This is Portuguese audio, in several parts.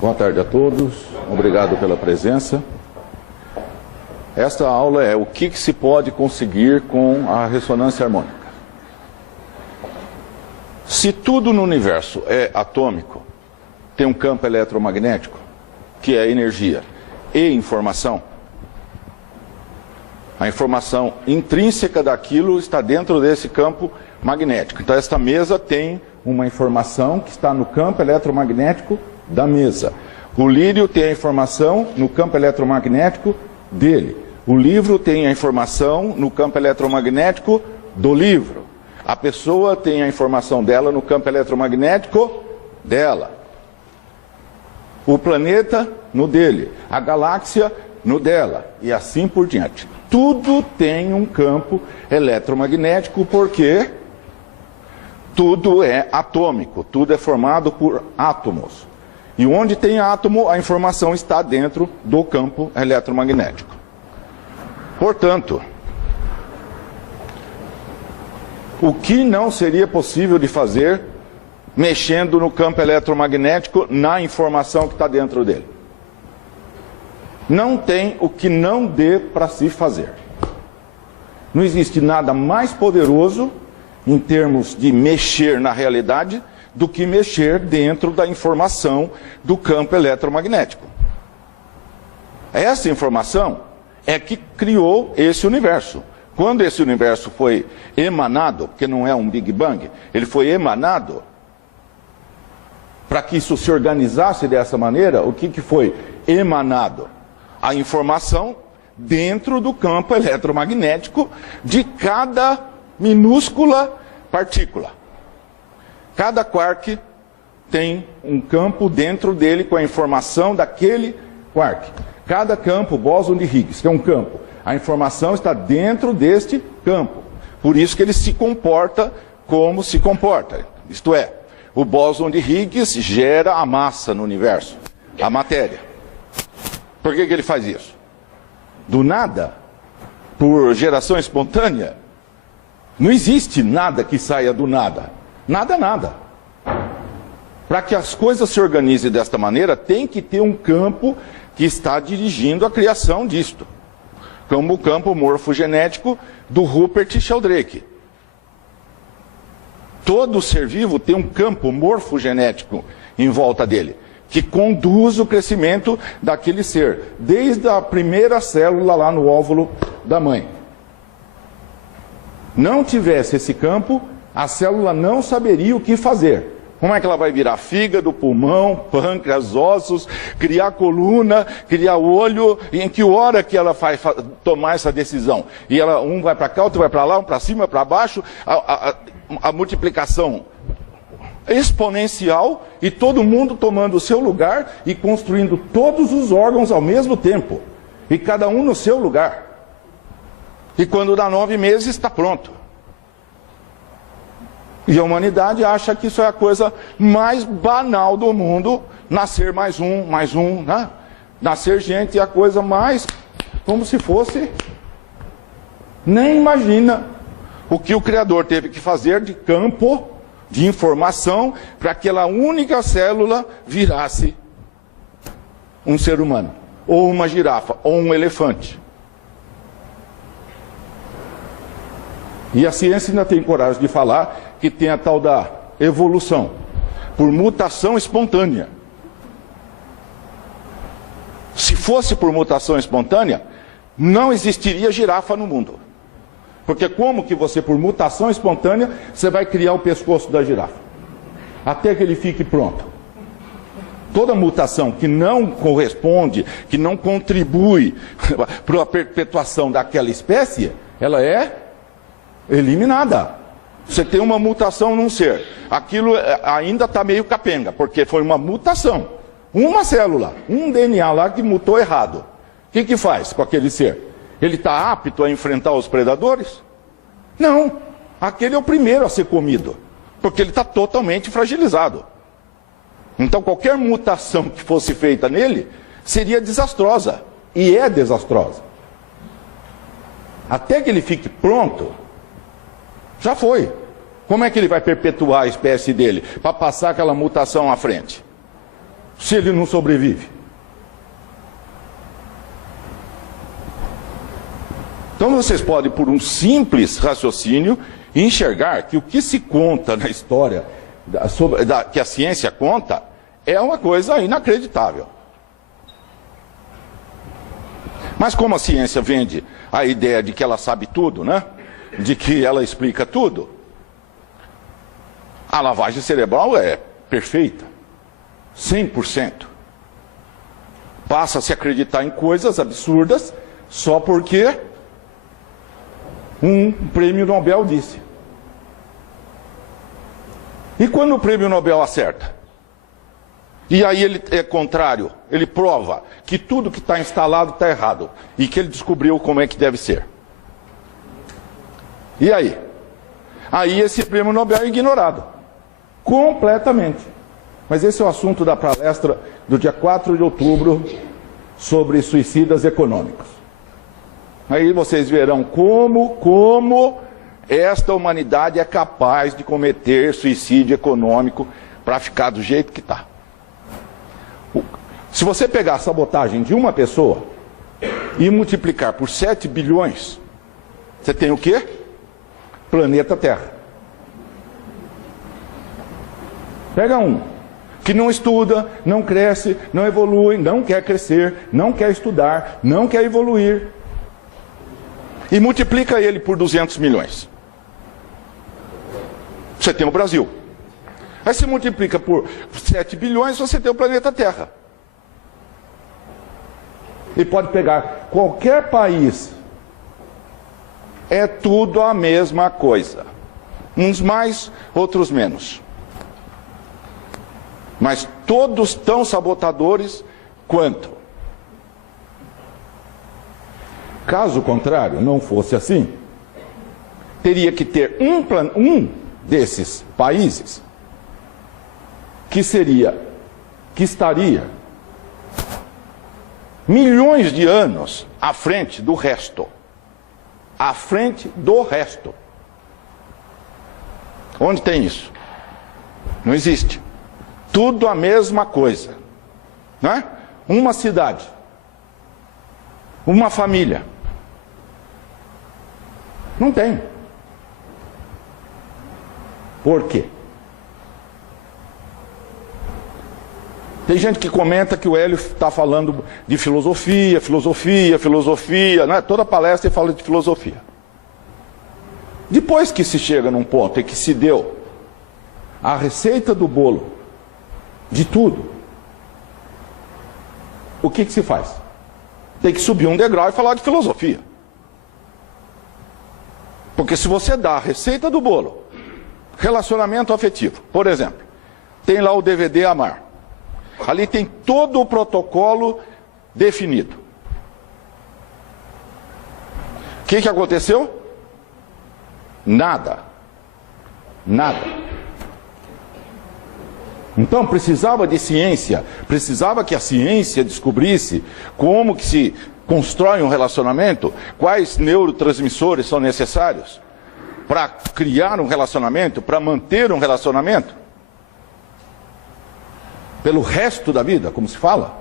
Boa tarde a todos, obrigado pela presença. Esta aula é o que se pode conseguir com a ressonância harmônica. Se tudo no universo é atômico, tem um campo eletromagnético, que é energia e informação, a informação intrínseca daquilo está dentro desse campo magnético. Então esta mesa tem uma informação que está no campo eletromagnético da mesa. O lírio tem a informação no campo eletromagnético dele. O livro tem a informação no campo eletromagnético do livro. A pessoa tem a informação dela no campo eletromagnético dela. O planeta no dele. A galáxia no dela. E assim por diante. Tudo tem um campo eletromagnético porque tudo é atômico. Tudo é formado por átomos. E onde tem átomo, a informação está dentro do campo eletromagnético. Portanto, o que não seria possível de fazer mexendo no campo eletromagnético na informação que está dentro dele? Não tem o que não dê para se fazer. Não existe nada mais poderoso em termos de mexer na realidade do que mexer dentro da informação do campo eletromagnético. Essa informação é que criou esse universo. Quando esse universo foi emanado, porque não é um Big Bang, ele foi emanado, para que isso se organizasse dessa maneira, o que foi emanado? A informação dentro do campo eletromagnético de cada minúscula partícula. Cada quark tem um campo dentro dele com a informação daquele quark. Cada campo, bóson de Higgs, que é um campo, a informação está dentro deste campo. Por isso que ele se comporta como se comporta. Isto é, o bóson de Higgs gera a massa no universo, a matéria. Por que ele faz isso? Do nada, por geração espontânea, não existe nada que saia do nada. Nada, nada. Para que as coisas se organizem desta maneira, tem que ter um campo que está dirigindo a criação disto. Como o campo morfogenético do Rupert Sheldrake. Todo ser vivo tem um campo morfogenético em volta dele, que conduz o crescimento daquele ser, desde a primeira célula lá no óvulo da mãe. Não tivesse esse campo, a célula não saberia o que fazer. Como é que ela vai virar fígado, pulmão, pâncreas, ossos, criar coluna, criar olho? Em que hora que ela vai tomar essa decisão? E ela, um vai para cá, outro vai para lá, um para cima, para baixo. A multiplicação exponencial e todo mundo tomando o seu lugar e construindo todos os órgãos ao mesmo tempo. E cada um no seu lugar. E quando dá 9 meses está pronto. E a humanidade acha que isso é a coisa mais banal do mundo, nascer mais um, né? Nascer gente é a coisa mais, como se fosse, nem imagina o que o Criador teve que fazer de campo, de informação, para que aquela única célula virasse um ser humano, ou uma girafa, ou um elefante. E a ciência ainda tem coragem de falar que tem a tal da evolução, por mutação espontânea. Se fosse por mutação espontânea, não existiria girafa no mundo. Porque como que você, por mutação espontânea, você vai criar o pescoço da girafa? Até que ele fique pronto. Toda mutação que não corresponde, que não contribui para a perpetuação daquela espécie, ela é eliminada. Você tem uma mutação num ser, aquilo ainda está meio capenga, porque foi uma mutação. Uma célula, um DNA lá que mutou errado. O que faz com aquele ser? Ele está apto a enfrentar os predadores? Não. Aquele é o primeiro a ser comido, porque ele está totalmente fragilizado. Então qualquer mutação que fosse feita nele seria desastrosa. E é desastrosa. Até que ele fique pronto, já foi. Como é que ele vai perpetuar a espécie dele? Para passar aquela mutação à frente? se ele não sobrevive? Então vocês podem, por um simples raciocínio, enxergar que o que se conta na história, que a ciência conta, é uma coisa inacreditável. Mas como a ciência vende a ideia de que ela sabe tudo, né? De que ela explica tudo, a lavagem cerebral é perfeita, 100%. Passa a se acreditar em coisas absurdas só porque um prêmio Nobel disse. E quando o prêmio Nobel acerta? E aí ele é contrário, ele prova que tudo que está instalado está errado e que ele descobriu como é que deve ser. E aí? Aí esse prêmio Nobel é ignorado. Completamente. Mas esse é o assunto da palestra do dia 4 de outubro sobre suicidas econômicos. Aí vocês verão como esta humanidade é capaz de cometer suicídio econômico para ficar do jeito que está. Se você pegar a sabotagem de uma pessoa e multiplicar por 7 bilhões, você tem o quê? Planeta Terra. Pega um que não estuda, não cresce, não evolui, não quer crescer, não quer estudar, não quer evoluir, e multiplica ele por 200 milhões. Você tem o Brasil. Aí você multiplica por 7 bilhões, você tem o planeta Terra. E pode pegar qualquer país. É tudo a mesma coisa. Uns mais, outros menos. Mas todos tão sabotadores quanto. Caso contrário, não fosse assim, teria que ter um desses países que estaria milhões de anos à frente do resto. À frente do resto. Onde tem isso? Não existe. Tudo a mesma coisa. Não é? Uma cidade. Uma família. Não tem. Por quê? Tem gente que comenta que o Hélio está falando de filosofia, né? Toda palestra ele fala de filosofia. Depois que se chega num ponto em que se deu a receita do bolo de tudo, o que se faz? Tem que subir um degrau e falar de filosofia. Porque se você dá a receita do bolo, relacionamento afetivo, por exemplo, tem lá o DVD Amar. Ali tem todo o protocolo definido. O que aconteceu? Nada. Nada. Então precisava de ciência, precisava que a ciência descobrisse como que se constrói um relacionamento, quais neurotransmissores são necessários para criar um relacionamento, para manter um relacionamento pelo resto da vida, como se fala,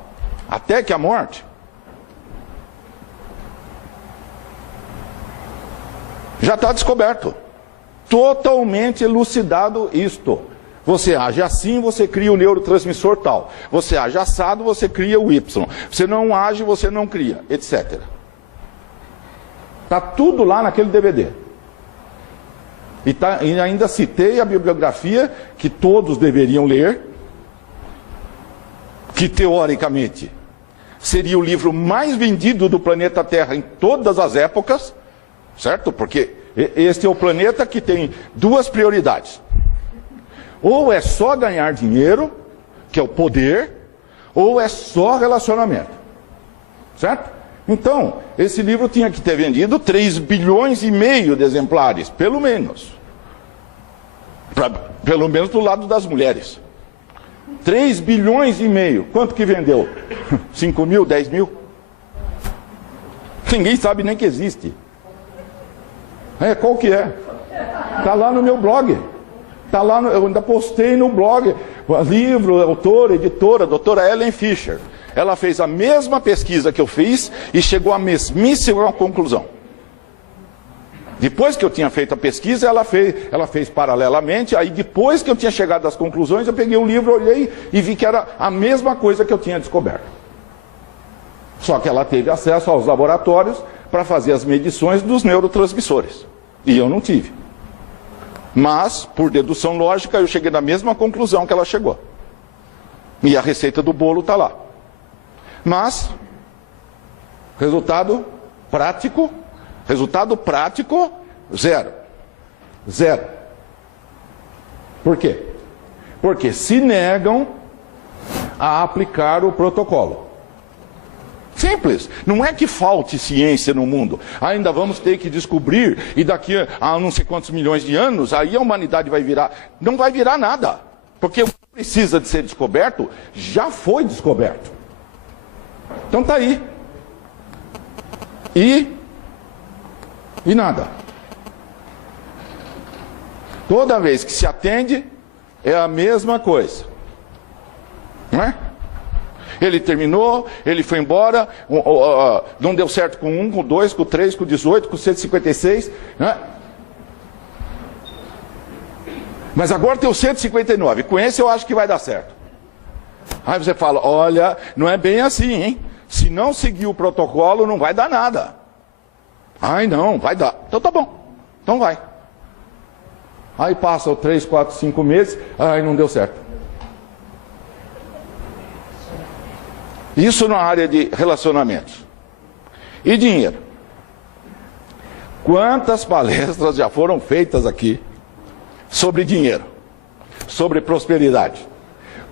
até que a morte. Já está descoberto, totalmente elucidado isto. Você age assim, você cria o neurotransmissor tal. Você age assado, você cria o Y. Você não age, você não cria, etc. Está tudo lá naquele DVD. E ainda citei a bibliografia que todos deveriam ler, que teoricamente seria o livro mais vendido do planeta Terra em todas as épocas, certo? Porque este é o planeta que tem duas prioridades. Ou é só ganhar dinheiro, que é o poder, ou é só relacionamento. Certo? Então, esse livro tinha que ter vendido 3 bilhões e meio de exemplares, pelo menos. Pelo menos do lado das mulheres. 3 bilhões e meio. Quanto que vendeu? 5 mil, 10 mil? Ninguém sabe nem que existe. Qual que é? Está lá no meu blog. Tá lá, eu ainda postei no blog, livro, autora, editora, doutora Ellen Fisher. Ela fez a mesma pesquisa que eu fiz e chegou à mesmíssima conclusão. Depois que eu tinha feito a pesquisa, ela fez paralelamente, aí depois que eu tinha chegado às conclusões, eu peguei o livro, olhei e vi que era a mesma coisa que eu tinha descoberto. Só que ela teve acesso aos laboratórios para fazer as medições dos neurotransmissores. E eu não tive. Mas, por dedução lógica, eu cheguei na mesma conclusão que ela chegou. E a receita do bolo está lá. Mas, resultado prático, zero. Zero. Por quê? Porque se negam a aplicar o protocolo. Simples. Não é que falte ciência no mundo. Ainda vamos ter que descobrir, e daqui a não sei quantos milhões de anos, aí a humanidade vai virar. Não vai virar nada. Porque o que precisa de ser descoberto, já foi descoberto. Então está aí. E nada. Toda vez que se atende, é a mesma coisa. Não é? Ele terminou, ele foi embora, não deu certo com 1, com 2, com 3, com 18, com 156, né? Mas agora tem o 159, com esse eu acho que vai dar certo. Aí você fala, olha, não é bem assim, hein? Se não seguir o protocolo, não vai dar nada. Ai, não, vai dar. Então tá bom, então vai. Aí passam 3, 4, 5 meses, ai, não deu certo. Isso na área de relacionamentos. E dinheiro. Quantas palestras já foram feitas aqui sobre dinheiro, sobre prosperidade?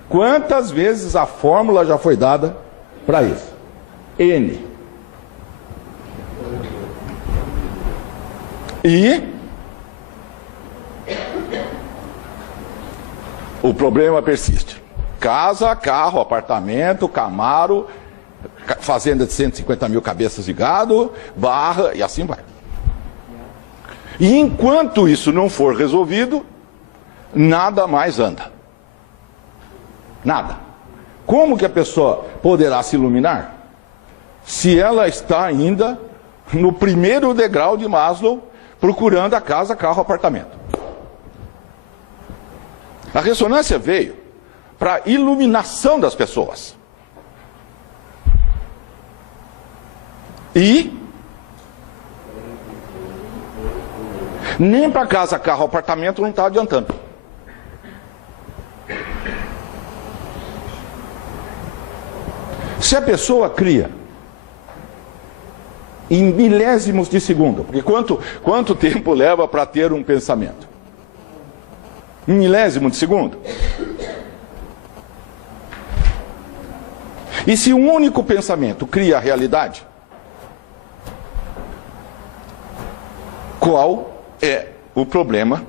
Quantas vezes a fórmula já foi dada para isso? N. E o problema persiste. Casa, carro, apartamento, Camaro, fazenda de 150 mil cabeças de gado, barra, e assim vai. E enquanto isso não for resolvido, nada mais anda. Nada. Como que a pessoa poderá se iluminar? Se ela está ainda no primeiro degrau de Maslow, procurando a casa, carro, apartamento. A ressonância veio para a iluminação das pessoas. E nem para casa, carro, apartamento não está adiantando. Se a pessoa cria em milésimos de segundo, porque quanto tempo leva para ter um pensamento? Em milésimo de segundo? E se um único pensamento cria a realidade, qual é o problema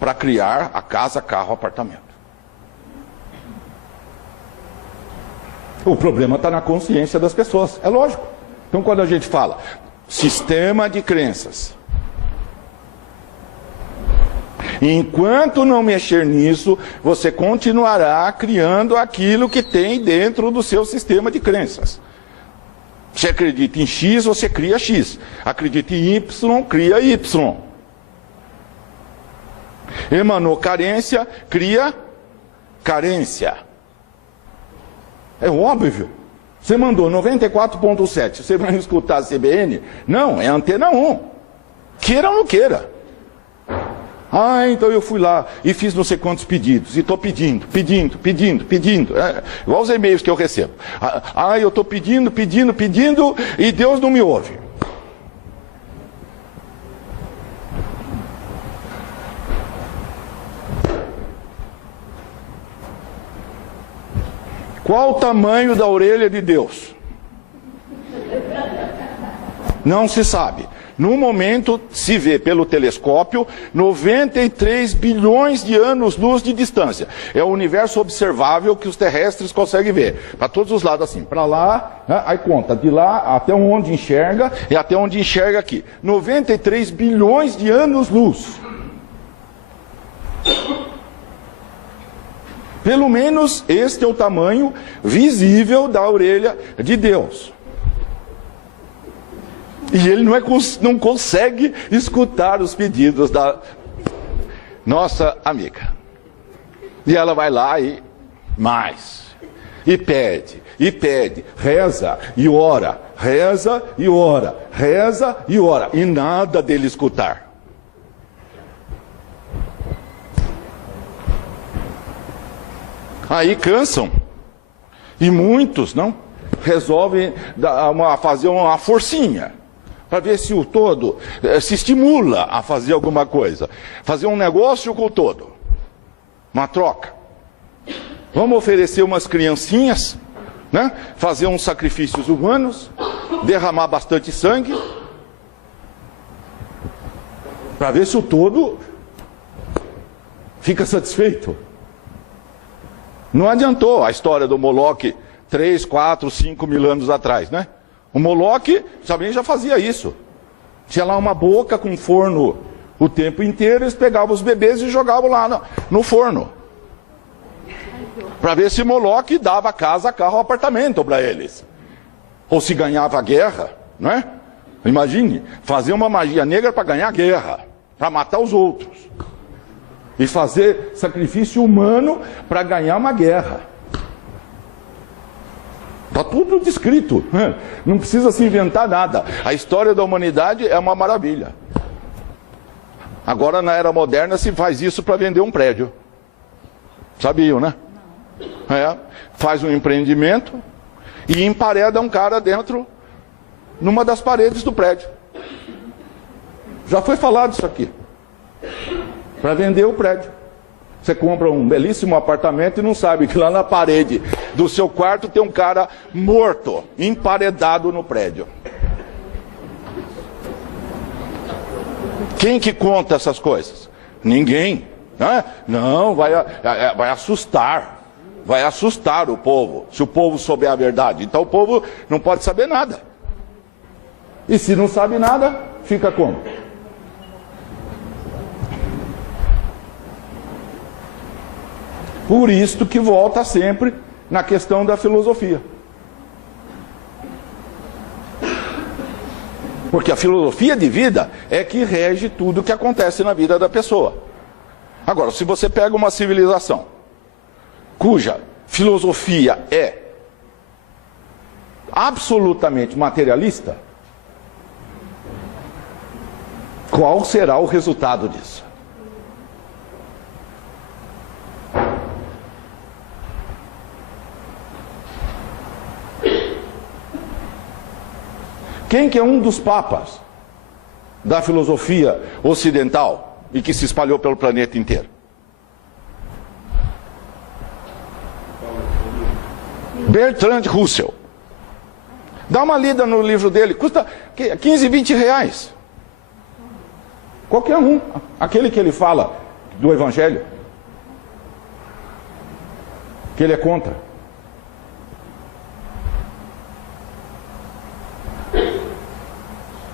para criar a casa, carro, apartamento? O problema está na consciência das pessoas, é lógico. Então quando a gente fala sistema de crenças, enquanto não mexer nisso, você continuará criando aquilo que tem dentro do seu sistema de crenças. Você acredita em X, você cria X. Acredita em Y, cria Y. Emanou carência, cria carência. É óbvio. Você mandou 94.7, você vai escutar a CBN? Não, é antena 1. Queira ou não queira. Ah, então eu fui lá e fiz não sei quantos pedidos. E estou pedindo. Igual os e-mails que eu recebo. Ah, eu estou pedindo e Deus não me ouve. Qual o tamanho da orelha de Deus? Não se sabe. No momento, se vê pelo telescópio, 93 bilhões de anos-luz de distância. É o universo observável que os terrestres conseguem ver. Para todos os lados assim. Para lá, né, aí conta. De lá até onde enxerga e até onde enxerga aqui. 93 bilhões de anos-luz. Pelo menos este é o tamanho visível da orelha de Deus. E ele não consegue escutar os pedidos da nossa amiga. E ela vai lá e pede, reza e ora, reza e ora, reza e ora, e nada dele escutar. Aí cansam, e muitos não resolvem fazer uma forcinha, para ver se o todo se estimula a fazer alguma coisa, fazer um negócio com o todo, uma troca. Vamos oferecer umas criancinhas, né? Fazer uns sacrifícios humanos, derramar bastante sangue, para ver se o todo fica satisfeito. Não adiantou a história do Moloque 3, 4, 5 mil anos atrás, né? O Moloque também já fazia isso. Tinha lá uma boca com forno o tempo inteiro, eles pegavam os bebês e jogavam lá no forno. Para ver se Moloque dava casa, carro, apartamento para eles. Ou se ganhava a guerra, não é? Imagine, fazer uma magia negra para ganhar a guerra, para matar os outros. E fazer sacrifício humano para ganhar uma guerra. Está tudo descrito. Não precisa se inventar nada. A história da humanidade é uma maravilha. Agora, na era moderna, se faz isso para vender um prédio. Sabiam, né? Faz um empreendimento e empareda um cara dentro, numa das paredes do prédio. Já foi falado isso aqui. Para vender o prédio. Você compra um belíssimo apartamento e não sabe que lá na parede do seu quarto tem um cara morto, emparedado no prédio. Quem que conta essas coisas? Ninguém. Não, vai assustar. Vai assustar o povo, se o povo souber a verdade. Então o povo não pode saber nada. E se não sabe nada, fica como? Por isso que volta sempre na questão da filosofia. Porque a filosofia de vida é que rege tudo o que acontece na vida da pessoa. Agora, se você pega uma civilização cuja filosofia é absolutamente materialista, qual será o resultado disso? Quem que é um dos papas da filosofia ocidental e que se espalhou pelo planeta inteiro? Bertrand Russell. Dá uma lida no livro dele, custa 15, 20 reais. Qualquer um. Aquele que ele fala do Evangelho, que ele é contra.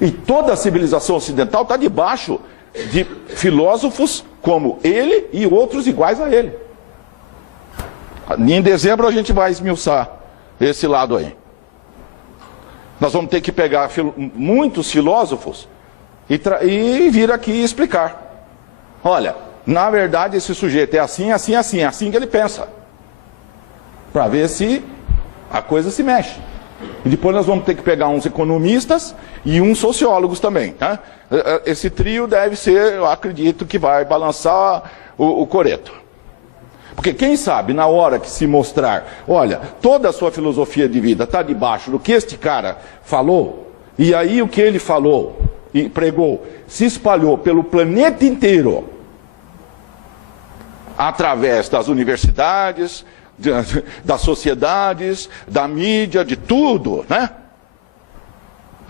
E toda a civilização ocidental está debaixo de filósofos como ele e outros iguais a ele. Em dezembro a gente vai esmiuçar esse lado aí. Nós vamos ter que pegar muitos filósofos e vir aqui explicar. Olha, na verdade esse sujeito é assim, assim, assim, é assim que ele pensa. Para ver se a coisa se mexe. E depois nós vamos ter que pegar uns economistas e uns sociólogos também. Tá? Esse trio deve ser, eu acredito, que vai balançar o coreto. Porque quem sabe, na hora que se mostrar, olha, toda a sua filosofia de vida está debaixo do que este cara falou, e aí o que ele falou e pregou se espalhou pelo planeta inteiro, através das universidades, das sociedades, da mídia, de tudo, né?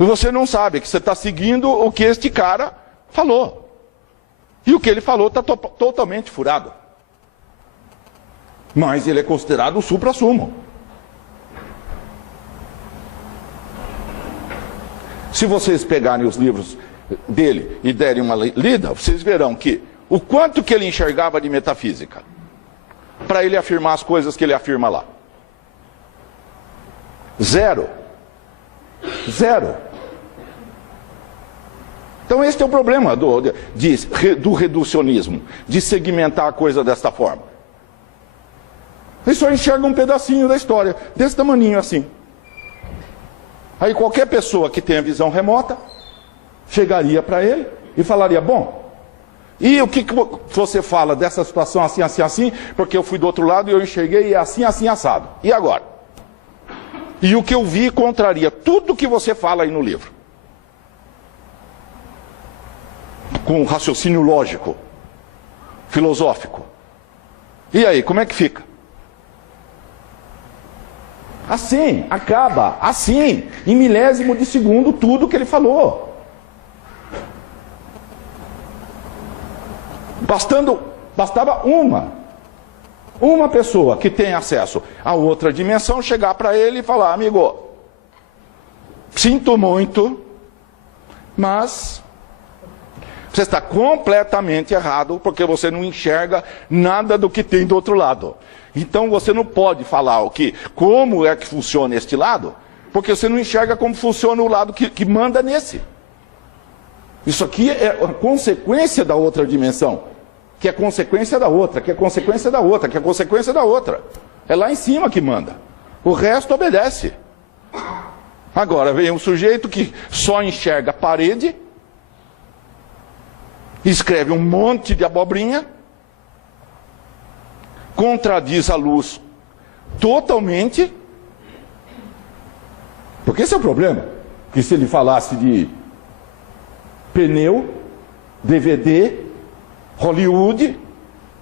E você não sabe que você está seguindo o que este cara falou. E o que ele falou está totalmente furado. Mas ele é considerado o supra-sumo. Se vocês pegarem os livros dele e derem uma lida, vocês verão que o quanto que ele enxergava de metafísica. para ele afirmar as coisas que ele afirma lá? Zero. Zero. Então esse é o problema do reducionismo, de segmentar a coisa desta forma. Ele só enxerga um pedacinho da história, desse tamaninho assim. Aí qualquer pessoa que tenha visão remota, chegaria para ele e falaria, bom, e o que você fala dessa situação assim, assim, assim, porque eu fui do outro lado e eu enxerguei e é assim, assim, assado. E agora? E o que eu vi contraria tudo que você fala aí no livro. Com raciocínio lógico, filosófico. E aí, como é que fica? Assim, acaba, assim, em milésimo de segundo, tudo que ele falou. Bastava uma pessoa que tem acesso a outra dimensão chegar para ele e falar, amigo, sinto muito, mas você está completamente errado porque você não enxerga nada do que tem do outro lado. Então você não pode falar como é que funciona este lado, porque você não enxerga como funciona o lado que manda nesse. Isso aqui é a consequência da outra dimensão, que é consequência da outra, que é consequência da outra, que é consequência da outra. É lá em cima que manda. O resto obedece. Agora vem um sujeito que só enxerga a parede, escreve um monte de abobrinha, contradiz a luz totalmente, porque esse é o problema, que se ele falasse de pneu, DVD, Hollywood,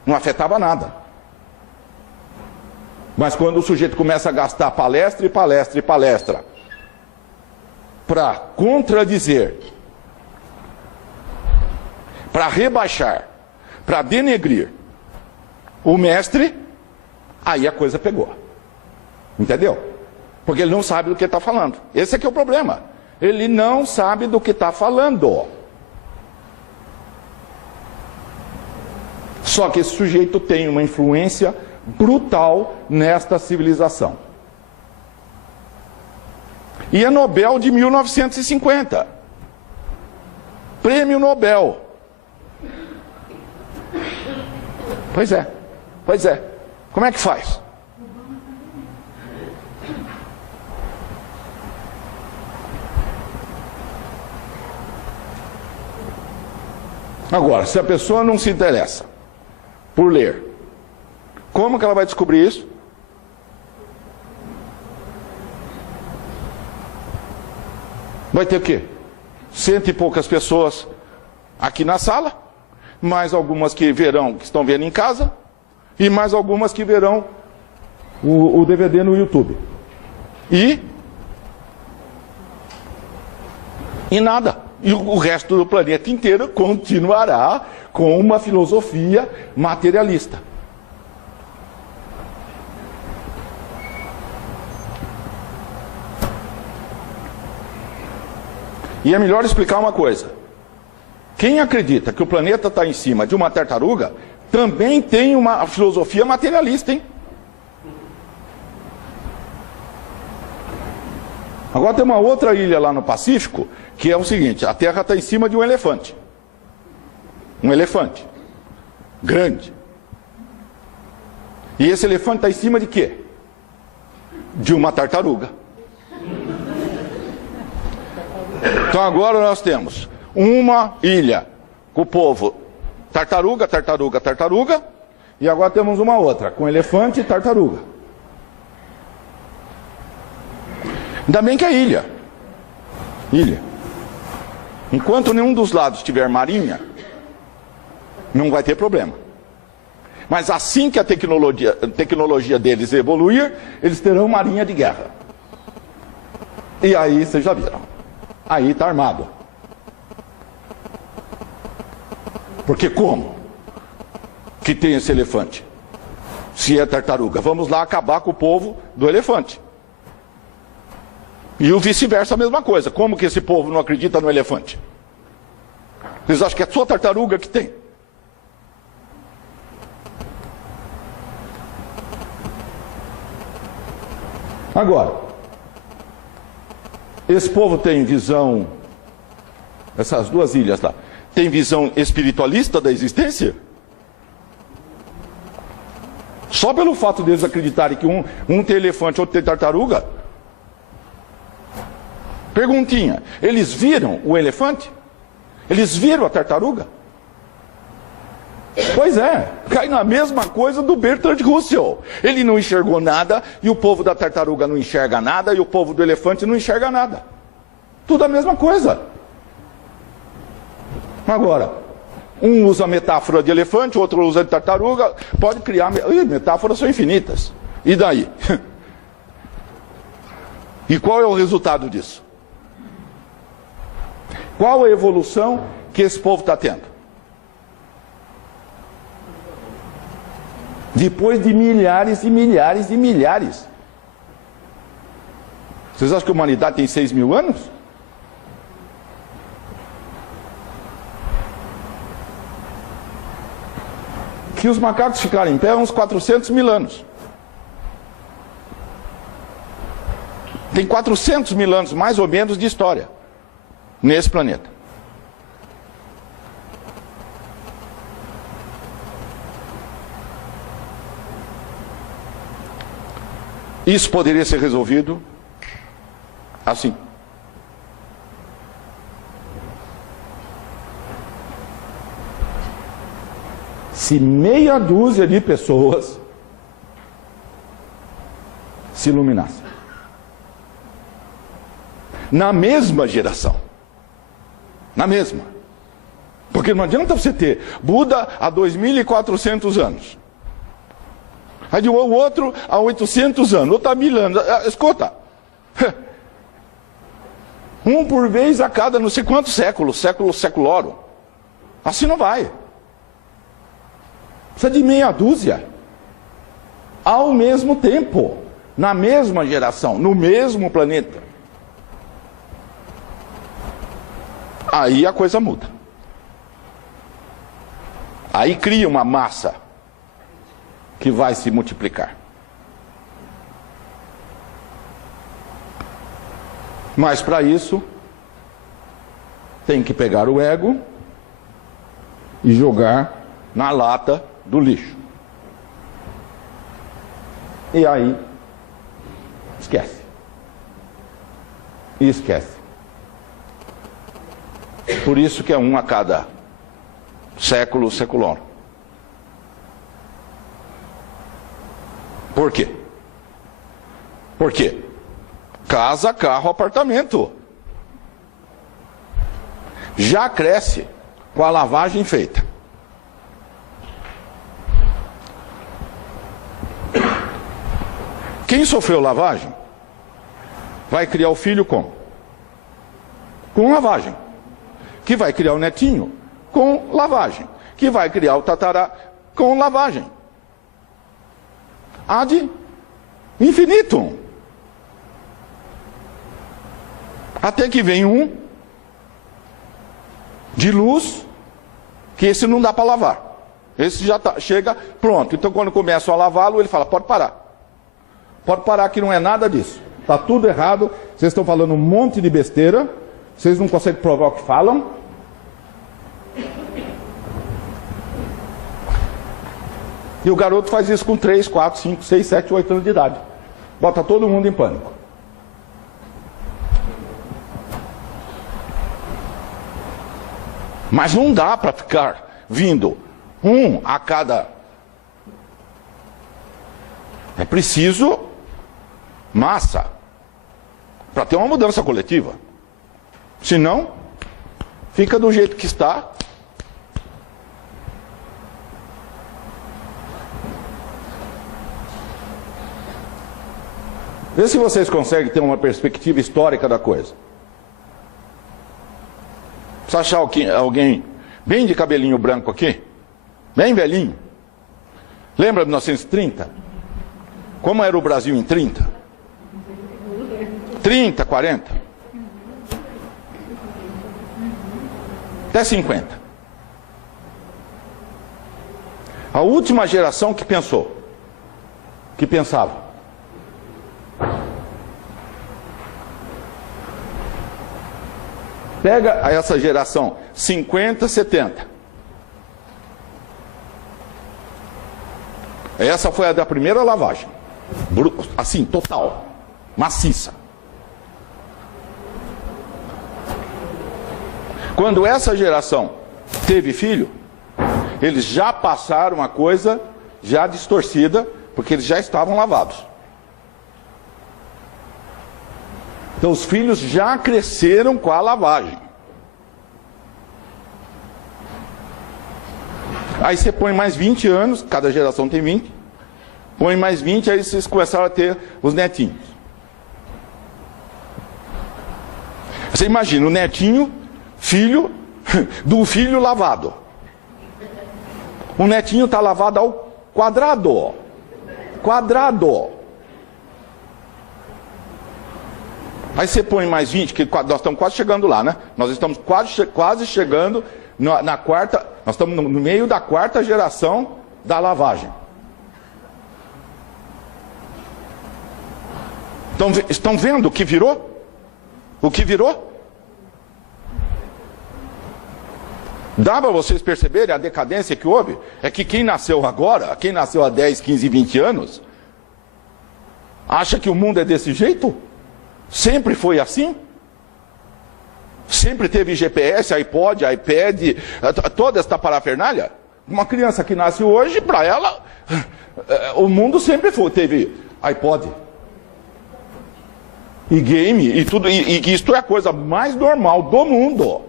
não afetava nada. Mas quando o sujeito começa a gastar palestra e palestra e palestra para contradizer, para rebaixar, para denegrir o mestre, aí a coisa pegou. Entendeu? Porque ele não sabe do que está falando. Esse é que é o problema. Ele não sabe do que está falando. Só que esse sujeito tem uma influência brutal nesta civilização. E é Nobel de 1950. Prêmio Nobel. Pois é. Pois é. Como é que faz? Agora, se a pessoa não se interessa por ler, como que ela vai descobrir isso? Vai ter o quê? 100 e poucas pessoas aqui na sala, mais algumas que estão vendo em casa, e mais algumas que verão o DVD no YouTube. E nada. E o resto do planeta inteiro continuará com uma filosofia materialista. E é melhor explicar uma coisa. Quem acredita que o planeta está em cima de uma tartaruga, também tem uma filosofia materialista, hein? Agora tem uma outra ilha lá no Pacífico, que é o seguinte, a Terra está em cima de um elefante. Um elefante. Grande. E esse elefante está em cima de quê? De uma tartaruga. Então agora nós temos uma ilha com o povo tartaruga, tartaruga, tartaruga, e agora temos uma outra com elefante e tartaruga. Ainda bem que é ilha. Ilha. Enquanto nenhum dos lados tiver marinha, não vai ter problema. Mas assim que a tecnologia deles evoluir, eles terão marinha de guerra. E aí, vocês já viram. Aí está armado. Porque como que tem esse elefante? Se é tartaruga. Vamos lá acabar com o povo do elefante. E o vice-versa a mesma coisa. Como que esse povo não acredita no elefante? Eles acham que é só tartaruga que tem. Agora, esse povo tem visão, essas duas ilhas lá, tem visão espiritualista da existência? Só pelo fato deles acreditarem que um tem elefante, outro tem tartaruga? Perguntinha, eles viram o elefante? Eles viram a tartaruga? Pois é, cai na mesma coisa do Bertrand Russell. Ele não enxergou nada, e o povo da tartaruga não enxerga nada, e o povo do elefante não enxerga nada. Tudo a mesma coisa. Agora, um usa metáfora de elefante, outro usa de tartaruga, pode criar... metáforas são infinitas. E daí? E qual é o resultado disso? Qual a evolução que esse povo está tendo? Depois de milhares e milhares e milhares. Vocês acham que a humanidade tem 6.000 anos? Que os macacos ficaram em pé há uns 400.000 anos. Tem 400.000 anos, mais ou menos, de história nesse planeta. Isso poderia ser resolvido assim. Se meia dúzia de pessoas se iluminassem. Na mesma geração. Na mesma. Porque não adianta você ter Buda há 2.400 anos. Aí o outro há 800 anos, outro há 1.000 anos. Escuta. Um por vez a cada não sei quantos séculos, seculoro. Assim não vai. Precisa de meia dúzia. Ao mesmo tempo. Na mesma geração, no mesmo planeta. Aí a coisa muda. Aí cria uma massa que vai se multiplicar. Mas para isso, tem que pegar o ego e jogar na lata do lixo. E aí, esquece. E esquece. Por isso que é um a cada século, secular. Por quê? Por quê? Casa, carro, apartamento. Já cresce com a lavagem feita. Quem sofreu lavagem vai criar o filho como? Com lavagem. Que vai criar o netinho com lavagem. Que vai criar o tatará com lavagem. Ad infinitum. Até que vem um de luz, que esse não dá para lavar. Esse já chega pronto. Então quando começam a lavá-lo, ele fala, pode parar. Pode parar que não é nada disso. Está tudo errado. Vocês estão falando um monte de besteira. Vocês não conseguem provar o que falam. E o garoto faz isso com 3, 4, 5, 6, 7, 8 anos de idade. Bota todo mundo em pânico. Mas não dá para ficar vindo um a cada... É preciso massa para ter uma mudança coletiva. Senão, fica do jeito que está. Vê se vocês conseguem ter uma perspectiva histórica da coisa. Precisa achar alguém bem de cabelinho branco aqui? Bem velhinho. Lembra de 1930? Como era o Brasil em 30? 30, 40? Até 50. A última geração que pensou, que pensava. Pega essa geração 50, 70. Essa foi a da primeira lavagem. Assim, total. Maciça. Quando essa geração teve filho, eles já passaram uma coisa já distorcida, porque eles já estavam lavados. Então os filhos já cresceram com a lavagem. Aí você põe mais 20 anos, cada geração tem 20, põe mais 20, aí vocês começaram a ter os netinhos. Você imagina o netinho, filho do filho lavado. O netinho está lavado ao quadrado. Quadrado. Aí você põe mais 20, que nós estamos quase chegando lá, né? Nós estamos quase chegando na quarta, nós estamos no meio da quarta geração da lavagem. Estão vendo o que virou? O que virou? Dá para vocês perceberem a decadência que houve? É que quem nasceu agora, quem nasceu há 10, 15, 20 anos, acha que o mundo é desse jeito? Sempre foi assim? Sempre teve GPS, iPod, iPad, toda esta parafernália? Uma criança que nasce hoje, para ela, o mundo sempre teve iPod. E game, e tudo, e isto é a coisa mais normal do mundo.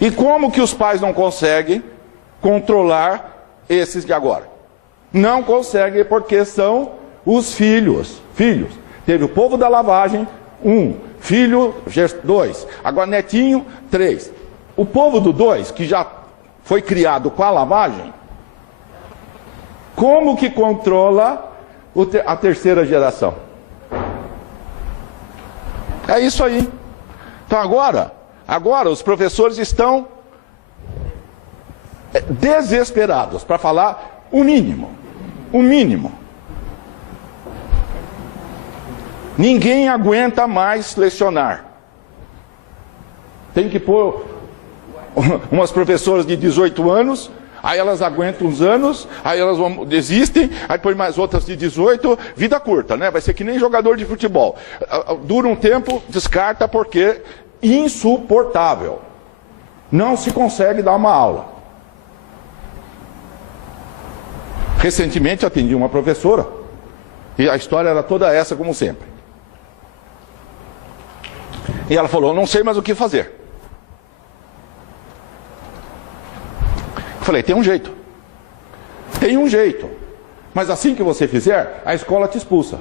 E como que os pais não conseguem controlar esses de agora? Não conseguem porque são os filhos. Filhos. Teve o povo da lavagem, 1. Filho, 2. Agora netinho, 3. O povo do 2, que já foi criado com a lavagem, como que controla a terceira geração? É isso aí. Então agora os professores estão desesperados para falar o mínimo. O mínimo. Ninguém aguenta mais lecionar. Tem que pôr umas professoras de 18 anos, aí elas aguentam uns anos, aí elas desistem, aí põe mais outras de 18, vida curta, né? Vai ser que nem jogador de futebol. Dura um tempo, descarta porque insuportável. Não se consegue dar uma aula. Recentemente atendi uma professora, e a história era toda essa, como sempre. E ela falou, não sei mais o que fazer. Eu falei, tem um jeito. Tem um jeito. Mas assim que você fizer, a escola te expulsa.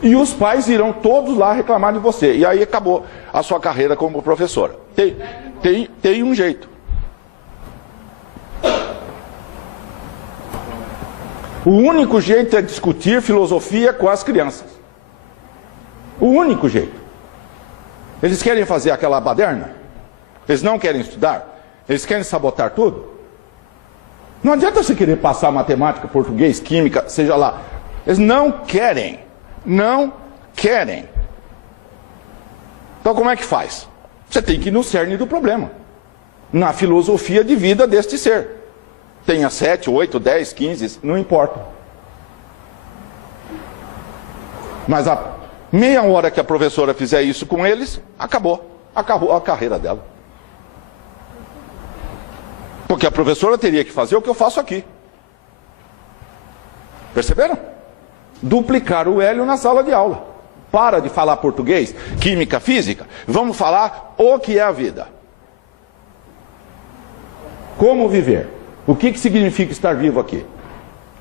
E os pais irão todos lá reclamar de você. E aí acabou a sua carreira como professora. Tem um jeito. O único jeito é discutir filosofia com as crianças. O único jeito. Eles querem fazer aquela baderna? Eles não querem estudar? Eles querem sabotar tudo? Não adianta você querer passar matemática, português, química, seja lá. Eles não querem. Não querem. Então como é que faz? Você tem que ir no cerne do problema. Na filosofia de vida deste ser. Tenha 7, 8, 10, 15, não importa. Mas a meia hora que a professora fizer isso com eles, acabou a carreira dela. Porque a professora teria que fazer o que eu faço aqui. Perceberam? Duplicar o hélio na sala de aula. Para de falar português, química, física. Vamos falar o que é a vida. Como viver. O que significa estar vivo aqui?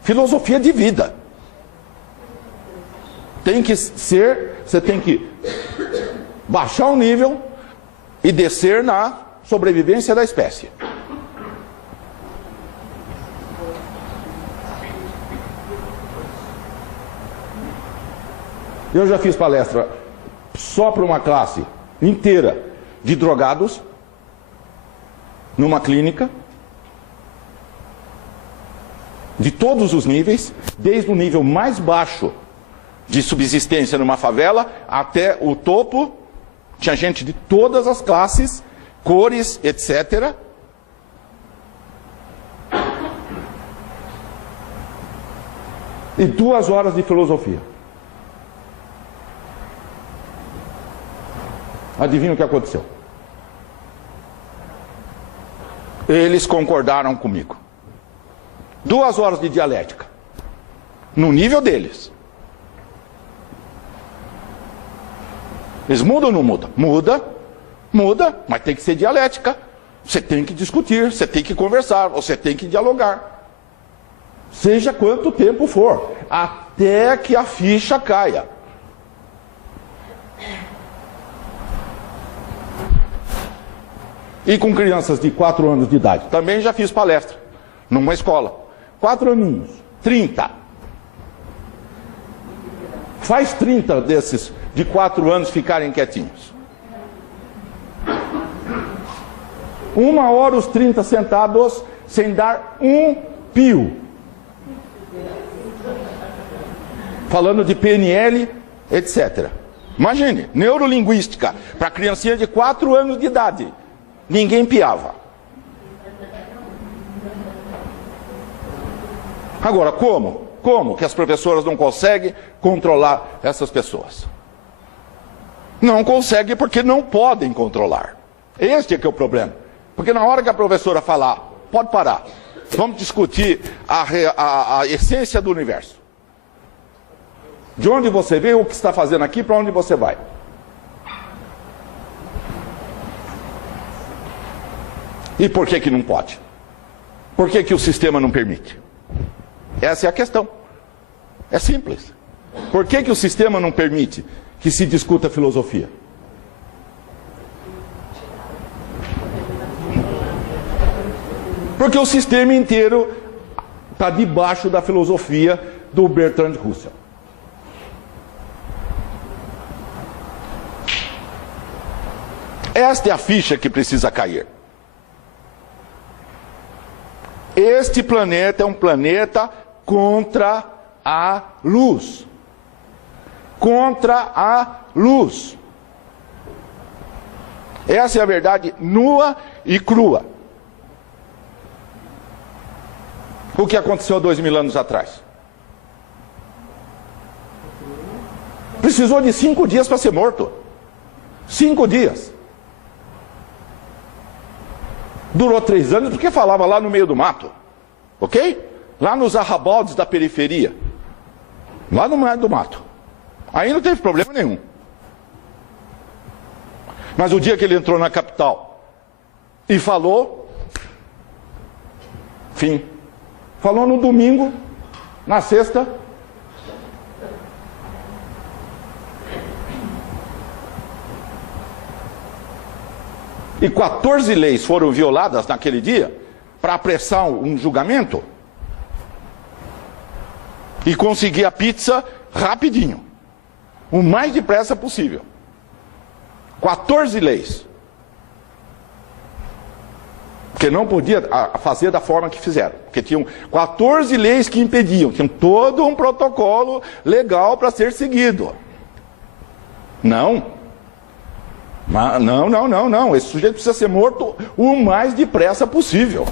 Filosofia de vida. Tem que ser, você tem que baixar o nível e descer na sobrevivência da espécie. Eu já fiz palestra só para uma classe inteira de drogados, numa clínica, de todos os níveis, desde o nível mais baixo de subsistência numa favela, até o topo, tinha gente de todas as classes, cores, etc. E 2 horas de filosofia. Adivinha o que aconteceu? Eles concordaram comigo. 2 horas de dialética. No nível deles. Eles mudam ou não mudam? Muda, mas tem que ser dialética. Você tem que discutir, você tem que conversar, você tem que dialogar. Seja quanto tempo for, até que a ficha caia. E com crianças de 4 anos de idade. Também já fiz palestra numa escola. 4 aninhos, 30. Faz 30 desses de 4 anos ficarem quietinhos. 1 hora os 30 sentados sem dar um pio. Falando de PNL, etc. Imagine, neurolinguística para criancinha de 4 anos de idade. Ninguém piava. Agora, como? Como que as professoras não conseguem controlar essas pessoas? Não conseguem porque não podem controlar. Este é que é o problema. Porque na hora que a professora falar, pode parar, vamos discutir a essência do universo. De onde você veio, o que está fazendo aqui, para onde você vai. E por que não pode? Por que o sistema não permite? Essa é a questão. É simples. Por que o sistema não permite que se discuta filosofia? Porque o sistema inteiro está debaixo da filosofia do Bertrand Russell. Esta é a ficha que precisa cair. Este planeta é um planeta contra a luz. Contra a luz. Essa é a verdade nua e crua. O que aconteceu 2000 anos atrás? Precisou de 5 dias para ser morto. 5 dias. Durou 3 anos porque falava lá no meio do mato. Ok? Lá nos arrabaldes da periferia. Lá no meio do mato. Aí não teve problema nenhum. Mas o dia que ele entrou na capital e falou, fim. Falou no domingo, na sexta. E 14 leis foram violadas naquele dia para apressar um julgamento e conseguir a pizza rapidinho, o mais depressa possível. 14 leis. Porque não podia fazer da forma que fizeram. Porque tinham 14 leis que impediam. Tinham todo um protocolo legal para ser seguido. Não. Não. Esse sujeito precisa ser morto o mais depressa possível.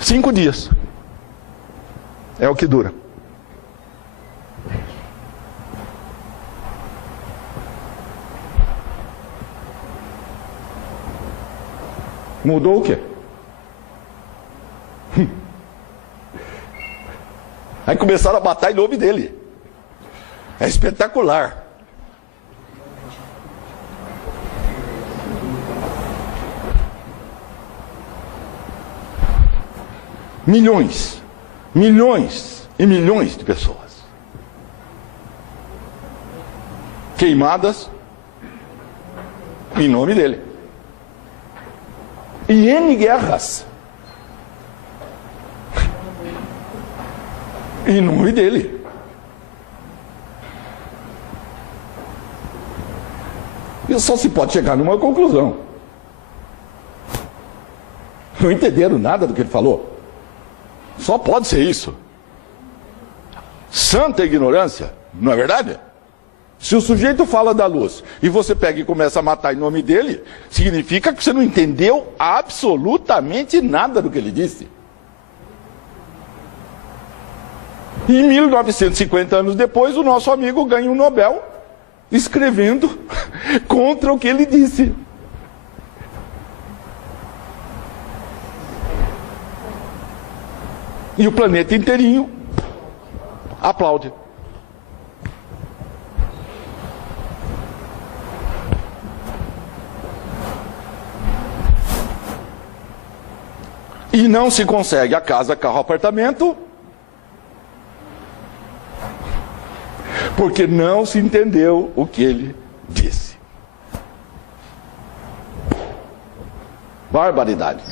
Cinco dias. É o que dura. Mudou o quê? Aí começaram a matar em nome dele. É espetacular. Milhões e milhões de pessoas queimadas em nome dele. E N guerras em nome dele. E só se pode chegar numa conclusão. Não entenderam nada do que ele falou. Só pode ser isso. Santa ignorância, não é verdade? Se o sujeito fala da luz e você pega e começa a matar em nome dele, significa que você não entendeu absolutamente nada do que ele disse. E 1950 anos depois, o nosso amigo ganha um Nobel escrevendo contra o que ele disse. E o planeta inteirinho aplaude. E não se consegue a casa, carro, apartamento, porque não se entendeu o que ele disse. Barbaridade.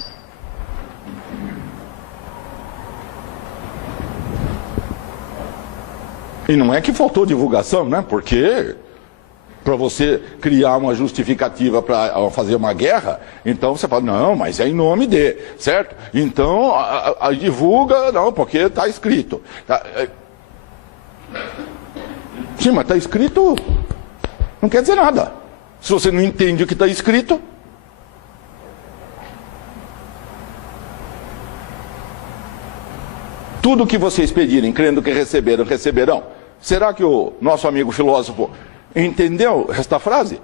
E não é que faltou divulgação, né? Porque para você criar uma justificativa para fazer uma guerra, então você fala, não, mas é em nome de, certo? Então, a divulga, não, porque está escrito. Sim, mas está escrito, não quer dizer nada. Se você não entende o que está escrito. Tudo que vocês pedirem, crendo que receberam, receberão. Será que o nosso amigo filósofo entendeu esta frase?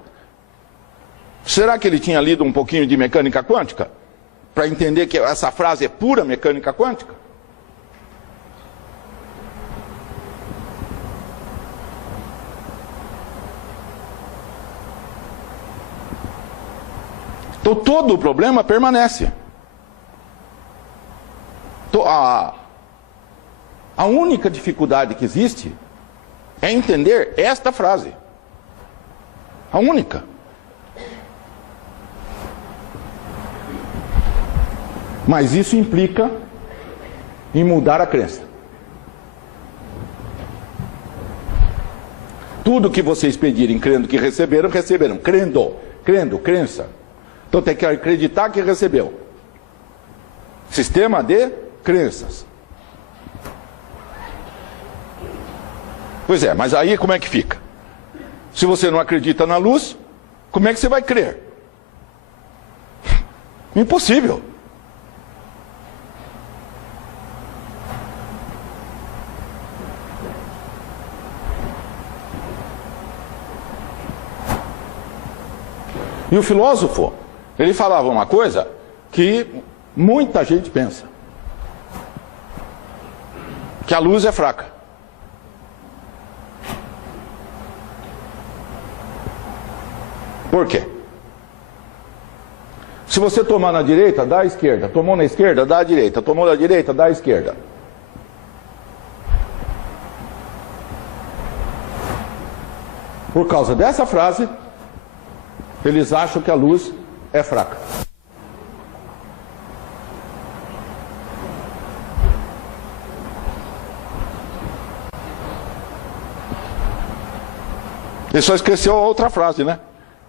Será que ele tinha lido um pouquinho de mecânica quântica? Para entender que essa frase é pura mecânica quântica? Então todo o problema permanece. A única dificuldade que existe é entender esta frase. A única. Mas isso implica em mudar a crença. Tudo que vocês pedirem crendo que receberam, receberam. Crendo, crença. Então tem que acreditar que recebeu. Sistema de crenças. Pois é, mas aí como é que fica? Se você não acredita na luz, como é que você vai crer? Impossível. E o filósofo, ele falava uma coisa que muita gente pensa. Que a luz é fraca. Por quê? Se você tomar na direita, dá à esquerda. Tomou na esquerda, dá à direita. Tomou na direita, dá à esquerda. Por causa dessa frase, eles acham que a luz é fraca. Ele só esqueceu a outra frase, né?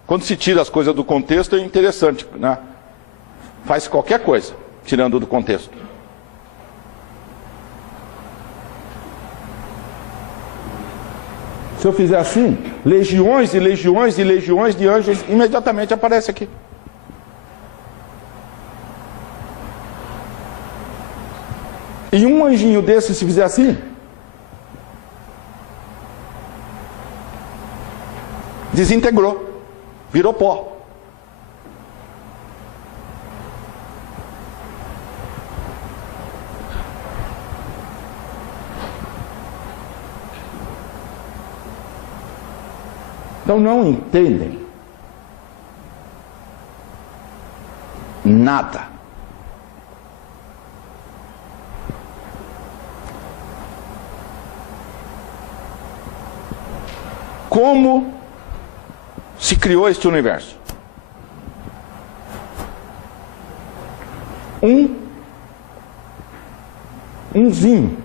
Quando se tira as coisas do contexto é interessante, né? Faz qualquer coisa, tirando do contexto. Se eu fizer assim, legiões e legiões e legiões de anjos imediatamente aparecem aqui. E um anjinho desse, se fizer assim, desintegrou. Virou pó. Então não entendem nada. Como se criou este universo? Umzinho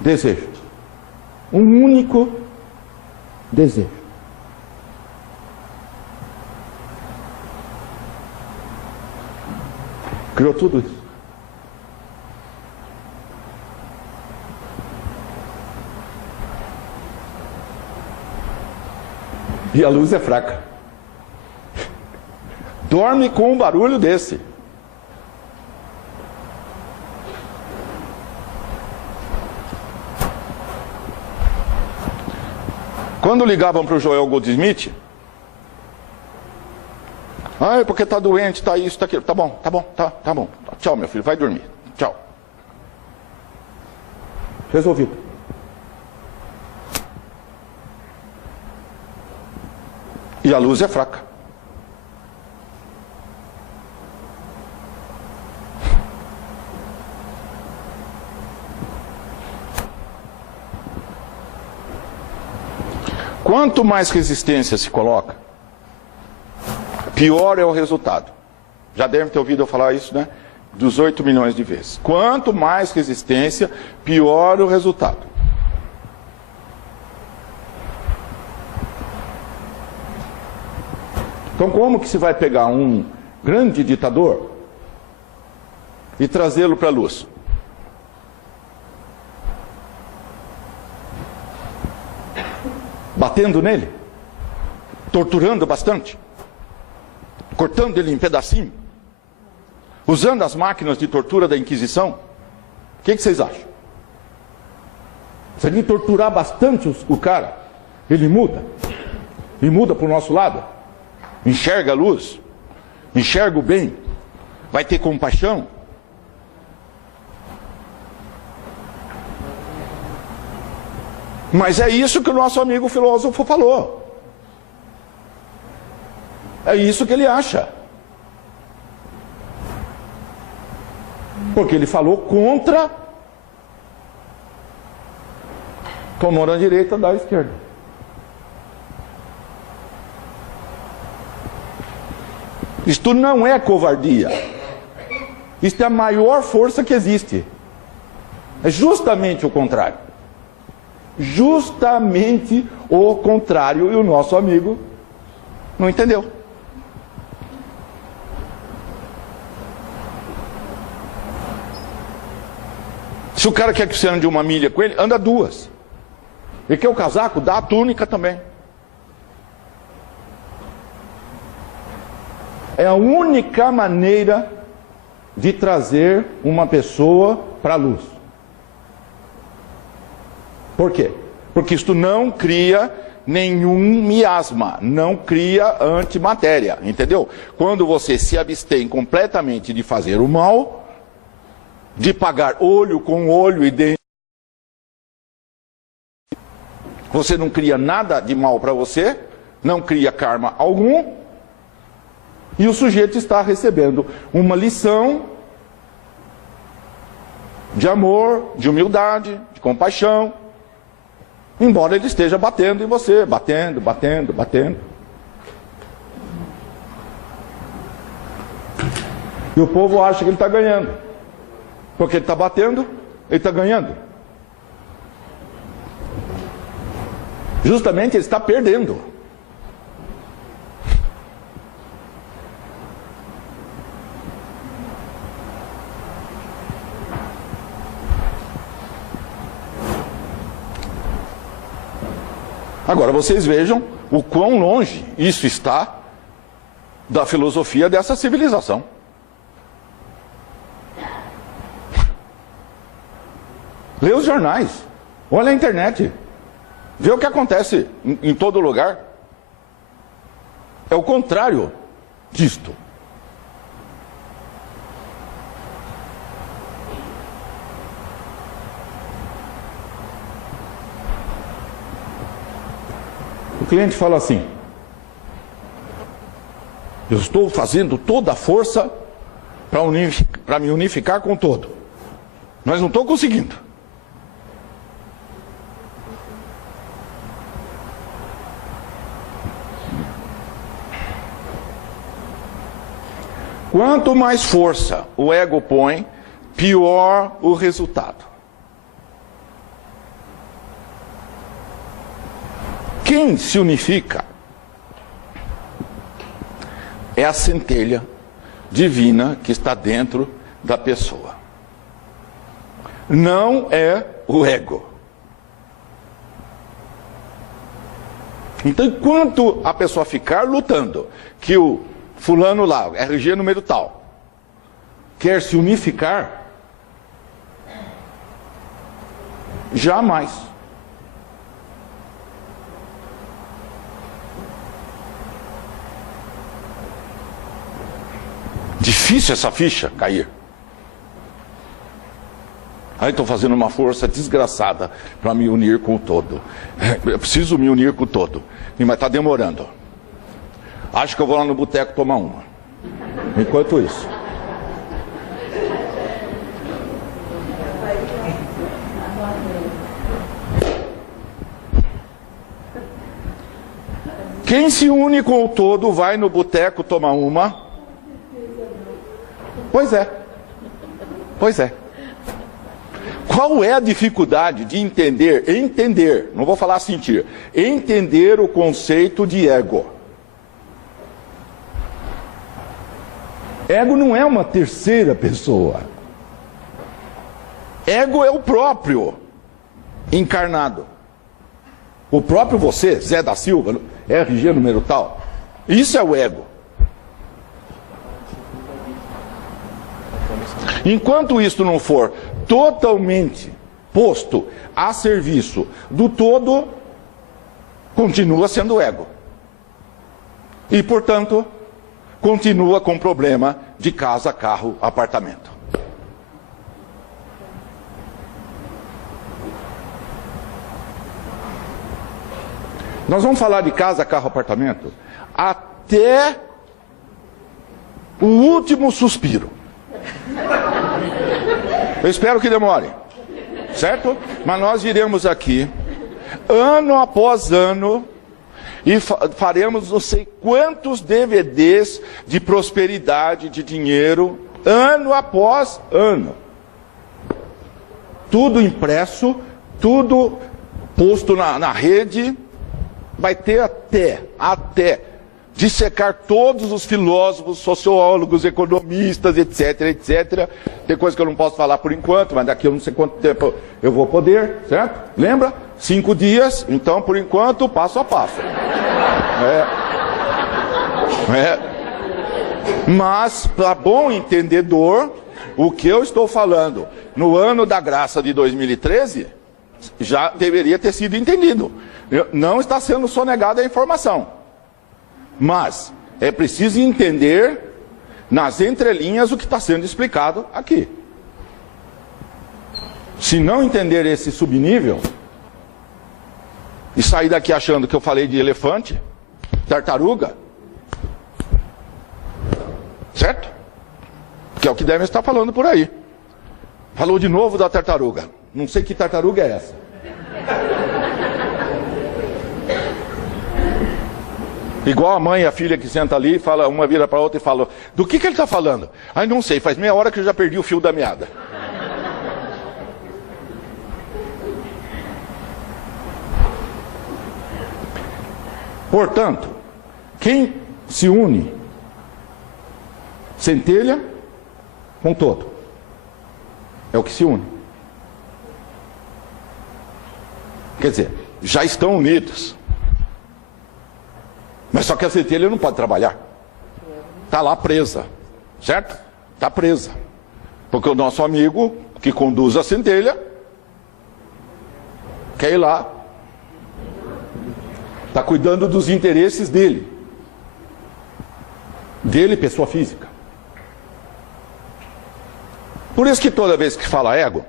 desejo. Um único desejo. Criou tudo isso. E a luz é fraca. Dorme com um barulho desse. Quando ligavam para o Joel Goldsmith, é porque está doente, está isso, está aquilo. Tá bom. Tchau, meu filho, vai dormir. Tchau. Resolvido. E a luz é fraca. Quanto mais resistência se coloca, pior é o resultado. Já deve ter ouvido eu falar isso, né? 18 milhões de vezes. Quanto mais resistência, pior o resultado. Então, como que se vai pegar um grande ditador e trazê-lo para a luz? Batendo nele, torturando bastante, cortando ele em pedacinho, usando as máquinas de tortura da Inquisição. O que vocês acham? Se a gente torturar bastante o cara, ele muda, e muda para o nosso lado, enxerga a luz, enxerga o bem, vai ter compaixão. Mas é isso que o nosso amigo filósofo falou. É isso que ele acha. Porque ele falou contra tomou na direita, da esquerda. Isto não é covardia. Isto é a maior força que existe. É justamente o contrário. Justamente o contrário, e o nosso amigo não entendeu. Se o cara quer que você ande uma milha com ele, anda duas. Ele quer o casaco, dá a túnica também. É a única maneira de trazer uma pessoa para a luz. Por quê? Porque isto não cria nenhum miasma, não cria antimatéria, entendeu? Quando você se abstém completamente de fazer o mal, de pagar olho com olho e dente, você não cria nada de mal para você, não cria karma algum, e o sujeito está recebendo uma lição de amor, de humildade, de compaixão, embora ele esteja batendo em você, batendo. E o povo acha que ele está ganhando. Porque ele está batendo, ele está ganhando. Justamente ele está perdendo. Agora vocês vejam o quão longe isso está da filosofia dessa civilização. Lê os jornais, olha a internet, vê o que acontece em todo lugar. É o contrário disto. O cliente fala assim: eu estou fazendo toda a força para me unificar com o todo, mas não estou conseguindo. Quanto mais força o ego põe, pior o resultado. Quem se unifica é a centelha divina que está dentro da pessoa. Não é o ego. Então, enquanto a pessoa ficar lutando, que o fulano lá, RG número tal, quer se unificar, jamais. Difícil essa ficha cair. Aí estou fazendo uma força desgraçada para me unir com o todo. Eu preciso me unir com o todo. Mas está demorando. Acho que eu vou lá no boteco tomar uma. Enquanto isso. Quem se une com o todo vai no boteco tomar uma? Pois é. Pois é. Qual é a dificuldade de entender, não vou falar sentir, entender o conceito de ego? Ego não é uma terceira pessoa. Ego é o próprio encarnado. O próprio você, Zé da Silva, RG número tal. Isso é o ego. Enquanto isso não for totalmente posto a serviço do todo, continua sendo ego. E, portanto, continua com problema de casa, carro, apartamento. Nós vamos falar de casa, carro, apartamento até o último suspiro. Eu espero que demore, certo? Mas nós iremos aqui, ano após ano, e faremos não sei quantos DVDs de prosperidade, de dinheiro, ano após ano. Tudo impresso, tudo posto na rede, vai ter até dissecar todos os filósofos, sociólogos, economistas, etc. Tem coisa que eu não posso falar por enquanto, mas daqui a não sei quanto tempo eu vou poder, certo? Lembra? 5 dias, então, por enquanto, passo a passo. Mas, para bom entendedor, o que eu estou falando no ano da graça de 2013, já deveria ter sido entendido. Não está sendo sonegada a informação. Mas é preciso entender nas entrelinhas o que está sendo explicado aqui. Se não entender esse subnível e sair daqui achando que eu falei de elefante, tartaruga, certo? Que é o que deve estar falando por aí. Falou de novo da tartaruga. Não sei que tartaruga é essa. Igual a mãe e a filha que senta ali, fala, uma vira para a outra e fala, do que ele está falando? Ai, não sei, faz meia hora que eu já perdi o fio da meada. Portanto, quem se une, centelha com todo. É o que se une. Quer dizer, já estão unidos. Mas só que a centelha não pode trabalhar. Está lá presa. Certo? Está presa. Porque o nosso amigo que conduz a centelha quer ir lá. Está cuidando dos interesses dele. Dele, pessoa física. Por isso que toda vez que fala ego,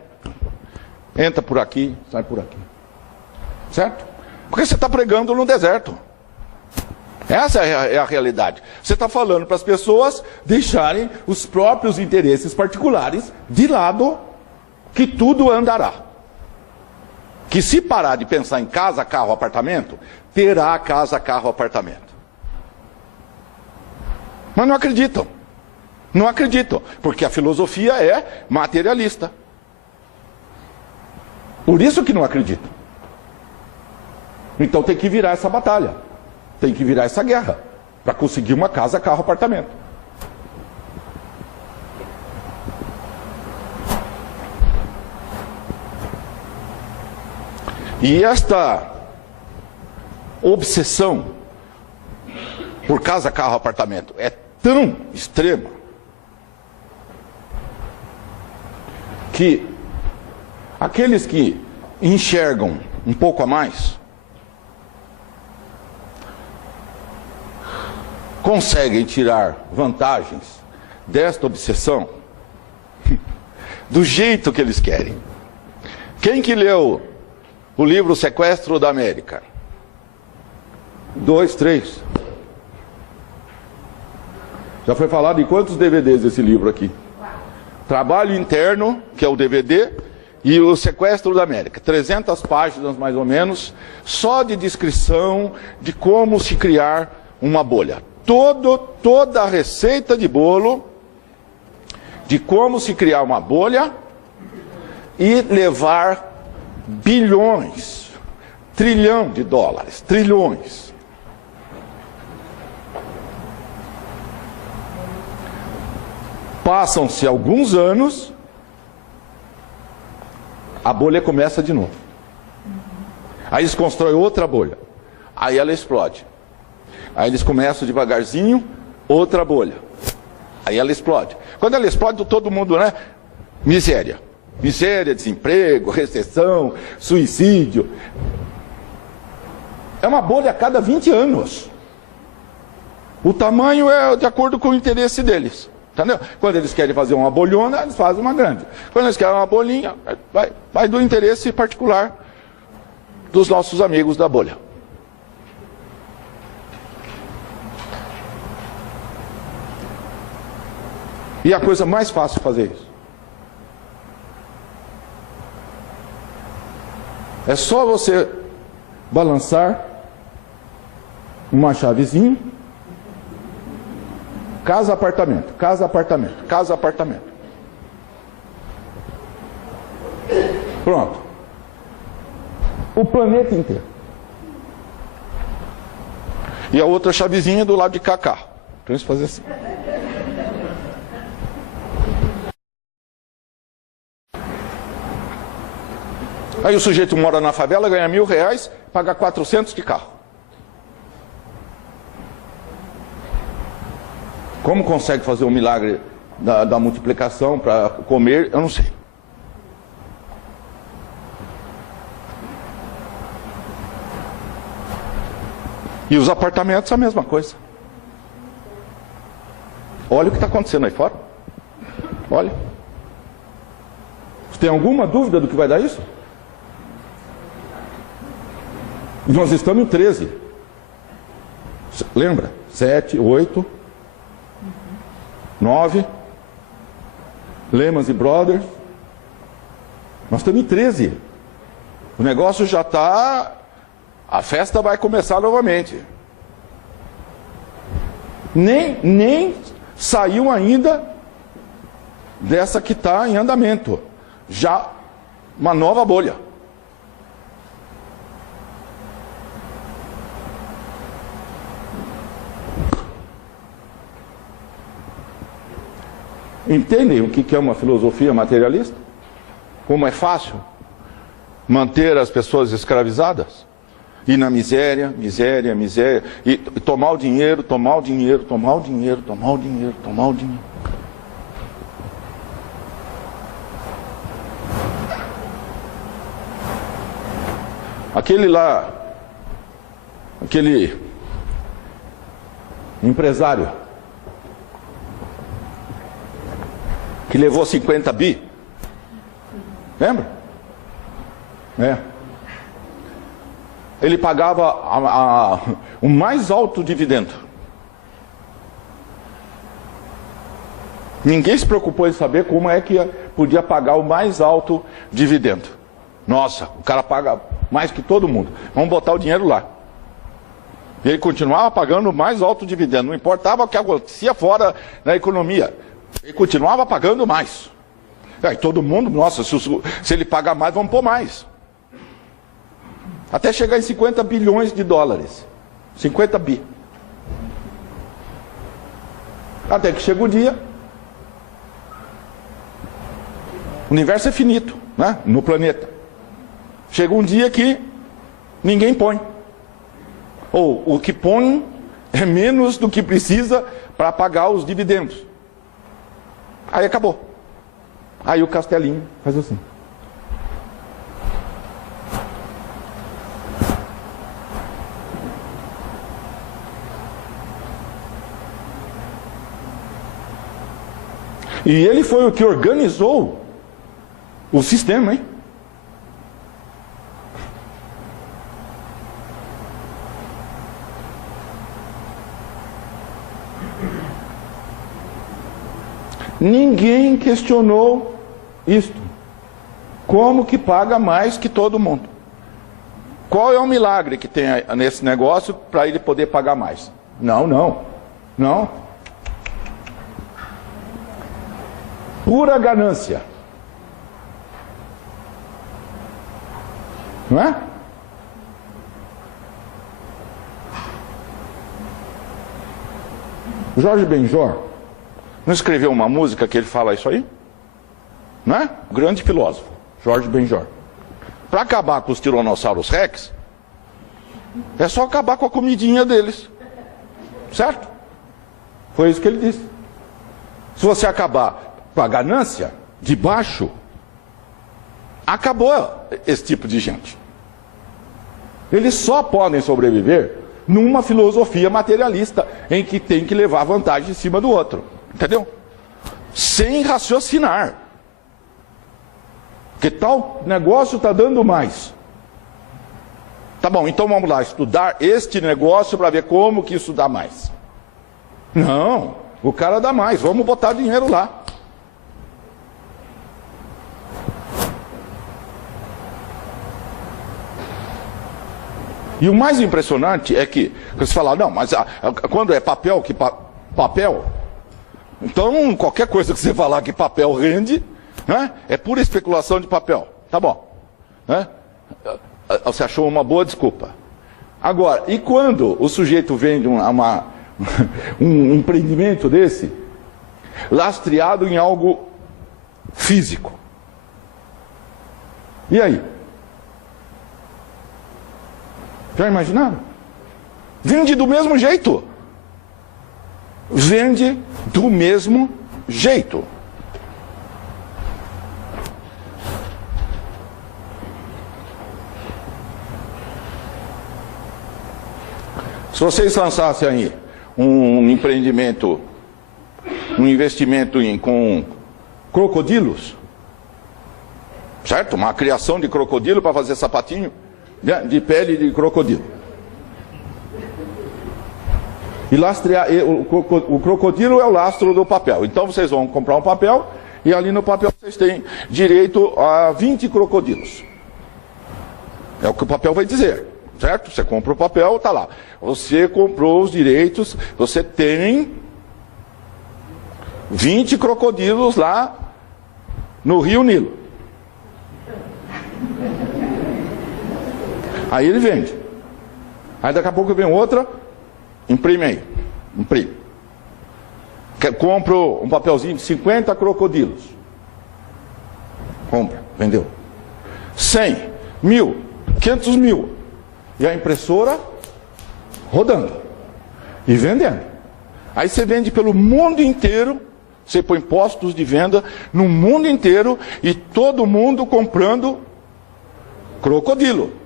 entra por aqui, sai por aqui. Certo? Porque você está pregando no deserto. Essa é a realidade. Você está falando para as pessoas deixarem os próprios interesses particulares de lado, que tudo andará. Que se parar de pensar em casa, carro, apartamento, terá casa, carro, apartamento. Mas não acreditam. Não acreditam, porque a filosofia é materialista. Por isso que não acreditam. Então tem que virar essa batalha. Tem que virar essa guerra para conseguir uma casa, carro, apartamento. E esta obsessão por casa, carro, apartamento é tão extrema que aqueles que enxergam um pouco a mais conseguem tirar vantagens desta obsessão do jeito que eles querem. Quem que leu o livro Sequestro da América? 2, 3. Já foi falado em quantos DVDs esse livro aqui? Trabalho Interno, que é o DVD, e o Sequestro da América. 300 páginas, mais ou menos, só de descrição de como se criar uma bolha. Toda a receita de bolo de como se criar uma bolha e levar bilhões, trilhão de dólares, trilhões. Passam-se alguns anos, a bolha começa de novo. Aí eles constroem outra bolha, aí ela explode. Aí eles começam devagarzinho, outra bolha. Aí ela explode. Quando ela explode, todo mundo, né? Miséria. Miséria, desemprego, recessão, suicídio. É uma bolha a cada 20 anos. O tamanho é de acordo com o interesse deles. Entendeu? Quando eles querem fazer uma bolhona, eles fazem uma grande. Quando eles querem uma bolinha, vai do interesse particular dos nossos amigos da bolha. E a coisa mais fácil de fazer isso é só você balançar uma chavezinha. Casa, apartamento, casa, apartamento, casa, apartamento. Pronto. O planeta inteiro. E a outra chavezinha do lado de cá, carro. Então isso fazer assim. Aí o sujeito mora na favela, ganha R$1.000, paga 400 de carro. Como consegue fazer o milagre da multiplicação para comer, eu não sei. E os apartamentos, a mesma coisa. Olha o que está acontecendo aí fora. Olha. Você tem alguma dúvida do que vai dar isso? Nós estamos em 13. Lembra? 7, 8, 9. Lehman Brothers. Nós estamos em 13. O negócio já está... A festa vai começar novamente. Nem saiu ainda dessa que está em andamento. Já uma nova bolha. Entendem o que é uma filosofia materialista? Como é fácil manter as pessoas escravizadas? E na miséria, miséria, miséria. E tomar o dinheiro, tomar o dinheiro, tomar o dinheiro, tomar o dinheiro, tomar o dinheiro. Aquele lá, aquele empresário que levou 50 bi, lembra? Ele pagava o mais alto dividendo. Ninguém se preocupou em saber como é que podia pagar o mais alto dividendo. Nossa, o cara paga mais que todo mundo. Vamos botar o dinheiro lá. E ele continuava pagando o mais alto dividendo. Não importava o que acontecia fora da economia. Ele continuava pagando mais. Aí todo mundo, nossa, se ele pagar mais, vamos pôr mais. Até chegar em 50 bilhões de dólares. 50 bi. Até que chega o dia. O universo é finito, né? No planeta. Chega um dia que ninguém põe. Ou o que põe é menos do que precisa para pagar os dividendos. Aí acabou. Aí o Castelinho faz assim. E ele foi o que organizou o sistema, hein? Ninguém questionou isto. Como que paga mais que todo mundo? Qual é o milagre que tem nesse negócio para ele poder pagar mais? Não. Pura ganância. Não é? Jorge Benjor não escreveu uma música que ele fala isso aí? Não é? Grande filósofo, Jorge Benjor. Para acabar com os tiranossauros rex, é só acabar com a comidinha deles. Certo? Foi isso que ele disse. Se você acabar com a ganância de baixo, acabou esse tipo de gente. Eles só podem sobreviver numa filosofia materialista em que tem que levar vantagem em cima do outro. Entendeu? Sem raciocinar. Que tal negócio está dando mais? Tá bom, então vamos lá estudar este negócio para ver como que isso dá mais. Não, o cara dá mais, vamos botar dinheiro lá. E o mais impressionante é que você fala, não, mas quando é papel, papel, então qualquer coisa que você falar que papel rende, né, é pura especulação de papel. Tá bom. Né? Você achou uma boa desculpa. Agora, e quando o sujeito vende um empreendimento desse, lastreado em algo físico? E aí? Já imaginaram? Vende do mesmo jeito. Vende do mesmo jeito. Se vocês lançassem aí um empreendimento, um investimento com crocodilos, certo? Uma criação de crocodilo para fazer sapatinho de pele de crocodilo. E lastrear, o crocodilo é o lastro do papel. Então vocês vão comprar um papel e ali no papel vocês têm direito a 20 crocodilos. É o que o papel vai dizer, certo? Você compra o papel, está lá. Você comprou os direitos, você tem 20 crocodilos lá no Rio Nilo. Aí ele vende. Aí daqui a pouco vem outra, imprime aí. Imprime. Compro um papelzinho de 50 crocodilos. Compra, vendeu. 100, 1000, 500 mil. E a impressora rodando. E vendendo. Aí você vende pelo mundo inteiro. Você põe postos de venda no mundo inteiro e todo mundo comprando crocodilo.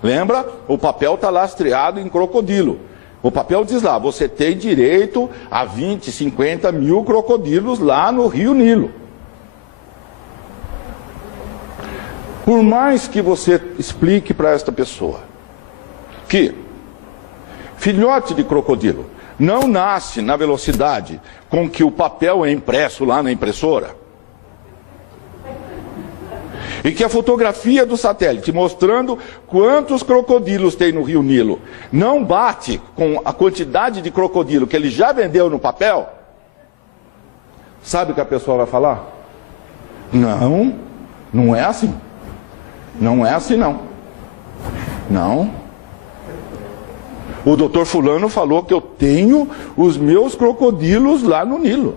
Lembra? O papel está lastreado em crocodilo. O papel diz lá, você tem direito a 20, 50 mil crocodilos lá no Rio Nilo. Por mais que você explique para esta pessoa que filhote de crocodilo não nasce na velocidade com que o papel é impresso lá na impressora, e que a fotografia do satélite mostrando quantos crocodilos tem no Rio Nilo não bate com a quantidade de crocodilo que ele já vendeu no papel, sabe o que a pessoa vai falar? Não é assim. Não é assim não. Não. O doutor fulano falou que eu tenho os meus crocodilos lá no Nilo.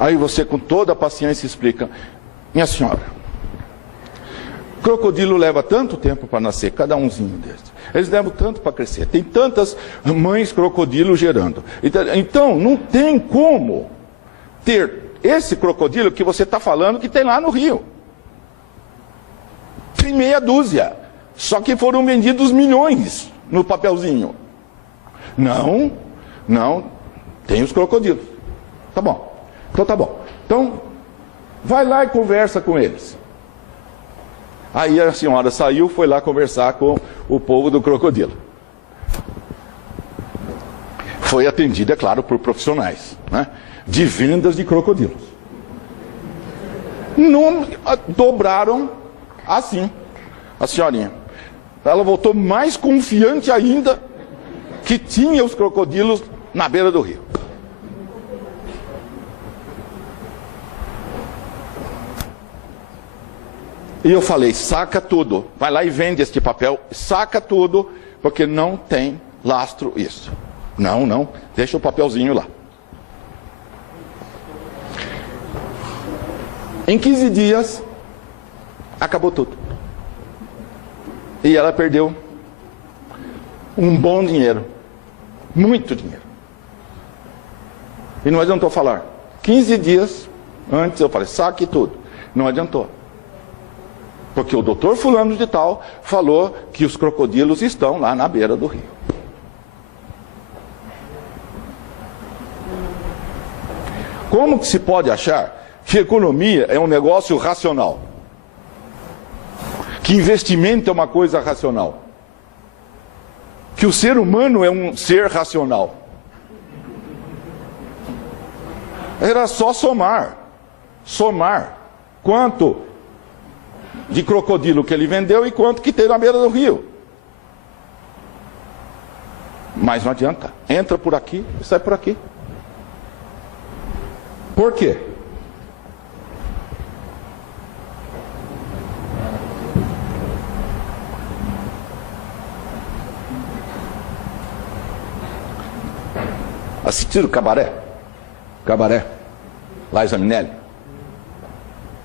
Aí você com toda a paciência explica, minha senhora, crocodilo leva tanto tempo para nascer, cada umzinho desses. Eles levam tanto para crescer. Tem tantas mães crocodilo gerando. Então, não tem como ter esse crocodilo que você está falando que tem lá no Rio. Tem meia dúzia. Só que foram vendidos milhões no papelzinho. Não, tem os crocodilos. Tá bom. Então tá bom. Então, vai lá e conversa com eles. Aí a senhora saiu, foi lá conversar com o povo do crocodilo. Foi atendida, é claro, por profissionais, né, de vendas de crocodilos. Não dobraram assim a senhorinha. Ela voltou mais confiante ainda que tinha os crocodilos na beira do rio. E eu falei, saca tudo, vai lá e vende este papel, saca tudo, porque não tem lastro isso. Não, deixa o papelzinho lá. Em 15 dias, acabou tudo. E ela perdeu um bom dinheiro, muito dinheiro. E não adiantou falar. 15 dias antes eu falei, saque tudo. Não adiantou. Porque o doutor fulano de tal falou que os crocodilos estão lá na beira do rio. Como que se pode achar que economia é um negócio racional? Que investimento é uma coisa racional? Que o ser humano é um ser racional? Era só somar. Quanto de crocodilo que ele vendeu e quanto que tem na beira do rio. Mas não adianta. Entra por aqui e sai por aqui. Por quê? Assistiram Cabaré? Liza Minnelli.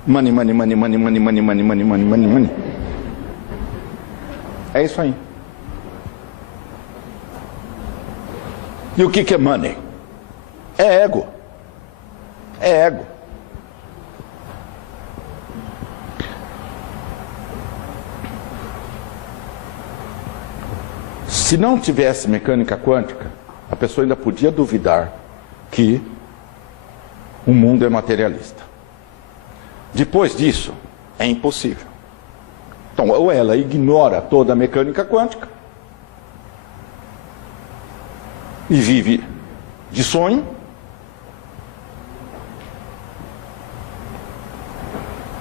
Money. É isso aí. E o que é money? É ego. Se não tivesse mecânica quântica, a pessoa ainda podia duvidar que o mundo é materialista. Depois disso, é impossível. Então, ou ela ignora toda a mecânica quântica e vive de sonho,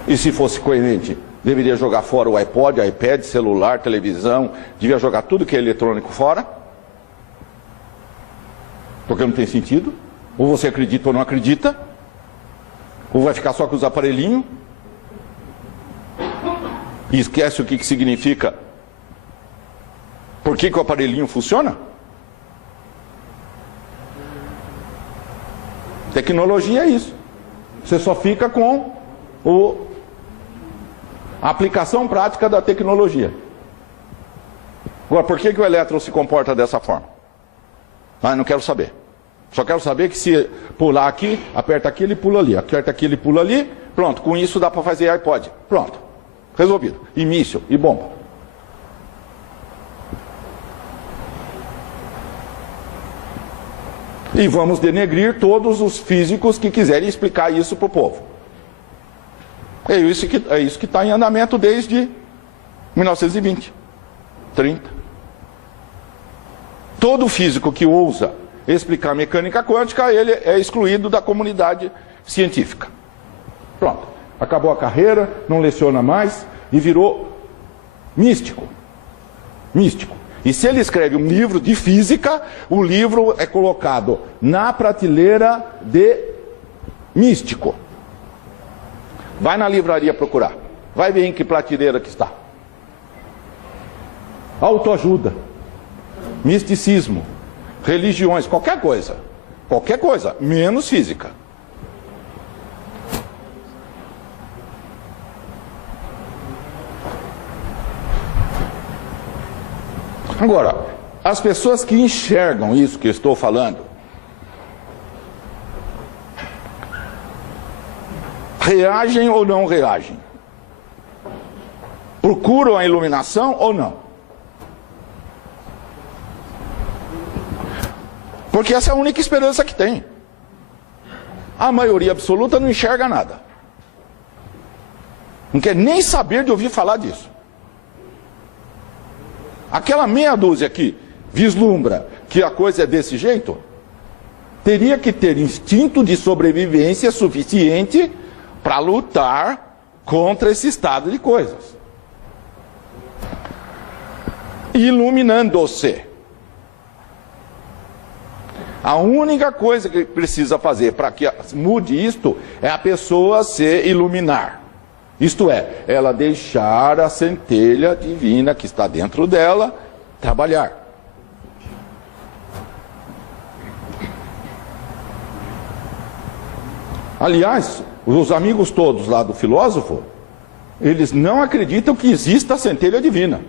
e se fosse coerente, deveria jogar fora o iPod, iPad, celular, televisão, devia jogar tudo que é eletrônico fora, porque não tem sentido. Ou você acredita ou não acredita, ou vai ficar só com os aparelhinhos e esquece o que significa, por que o aparelhinho funciona. Tecnologia é isso. Você só fica com a aplicação prática da tecnologia. Agora, por que o elétron se comporta dessa forma? Não quero saber. Só quero saber que se pular aqui, aperta aqui, ele pula ali. Aperta aqui, ele pula ali. Pronto, com isso dá para fazer iPod. Pronto, resolvido. E míssil, e bomba. E vamos denegrir todos os físicos que quiserem explicar isso para o povo. É isso que está em andamento desde 1920, 30. Todo físico que ousa explicar mecânica quântica, ele é excluído da comunidade científica. Pronto, acabou a carreira, não leciona mais e virou místico. E se ele escreve um livro de física, o livro é colocado na prateleira de místico. Vai na livraria procurar, vai ver em que prateleira que está. Autoajuda, misticismo, religiões, qualquer coisa, menos física. Agora, as pessoas que enxergam isso que eu estou falando, reagem ou não reagem? Procuram a iluminação ou não? Porque essa é a única esperança que tem. A maioria absoluta não enxerga nada. Não quer nem saber de ouvir falar disso. Aquela meia dúzia que vislumbra que a coisa é desse jeito, teria que ter instinto de sobrevivência suficiente para lutar contra esse estado de coisas. Iluminando-se. A única coisa que precisa fazer para que mude isto é a pessoa se iluminar. Isto é, ela deixar a centelha divina que está dentro dela trabalhar. Aliás, os amigos todos lá do filósofo, eles não acreditam que exista a centelha divina.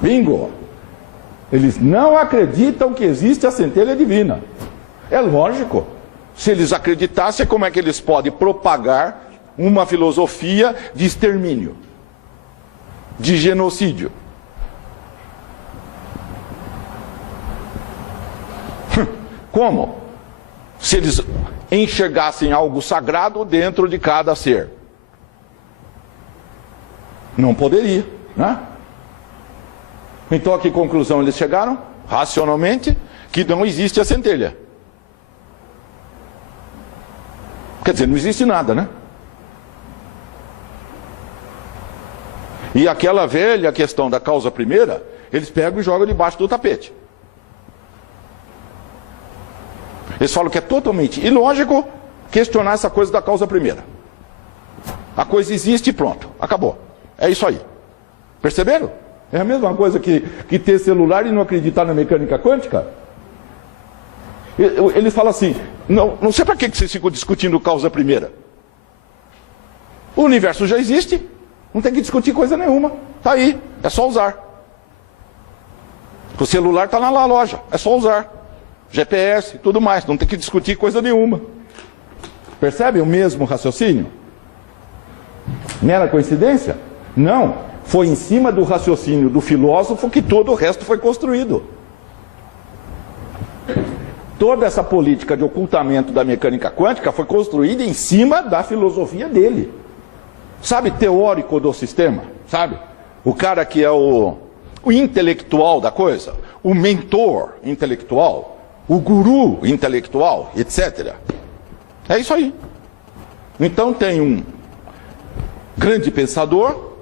Bingo! Eles não acreditam que existe a centelha divina. É lógico. Se eles acreditassem, como é que eles podem propagar uma filosofia de extermínio, de genocídio? Como? Se eles enxergassem algo sagrado dentro de cada ser. Não poderia, né? Então a que conclusão eles chegaram? Racionalmente, que não existe a centelha. Quer dizer, não existe nada, né? E aquela velha questão da causa primeira, eles pegam e jogam debaixo do tapete. Eles falam que é totalmente ilógico questionar essa coisa da causa primeira. A coisa existe e pronto, acabou. É isso aí. Perceberam? É a mesma coisa que ter celular e não acreditar na mecânica quântica. Eles falam assim, não sei para que vocês ficam discutindo causa primeira. O universo já existe, não tem que discutir coisa nenhuma. Está aí, é só usar. O celular está lá na loja, é só usar. GPS, tudo mais, não tem que discutir coisa nenhuma. Percebe o mesmo raciocínio? Mera coincidência? Não, foi em cima do raciocínio do filósofo que todo o resto foi construído. Toda essa política de ocultamento da mecânica quântica foi construída em cima da filosofia dele. Sabe, teórico do sistema? Sabe? O cara que é o intelectual da coisa, o mentor intelectual, o guru intelectual, etc. É isso aí. Então tem um grande pensador,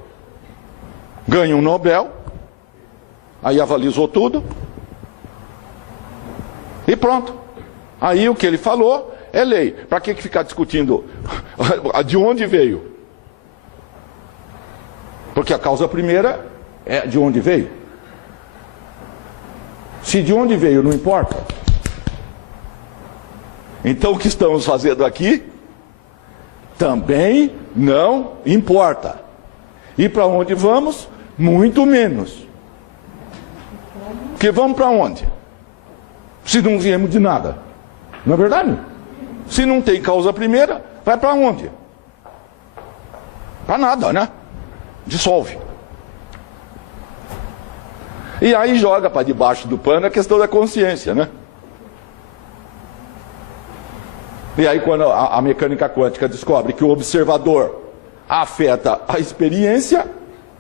ganha um Nobel, aí avalizou tudo, e pronto. Aí o que ele falou é lei. Para que ficar discutindo de onde veio? Porque a causa primeira é de onde veio. Se de onde veio não importa. Então o que estamos fazendo aqui também não importa. E para onde vamos? Muito menos. Porque vamos para onde? Se não viemos de nada. Não é verdade? Se não tem causa primeira, vai para onde? Para nada, né? Dissolve. E aí joga para debaixo do pano a questão da consciência, né? E aí quando a mecânica quântica descobre que o observador afeta a experiência,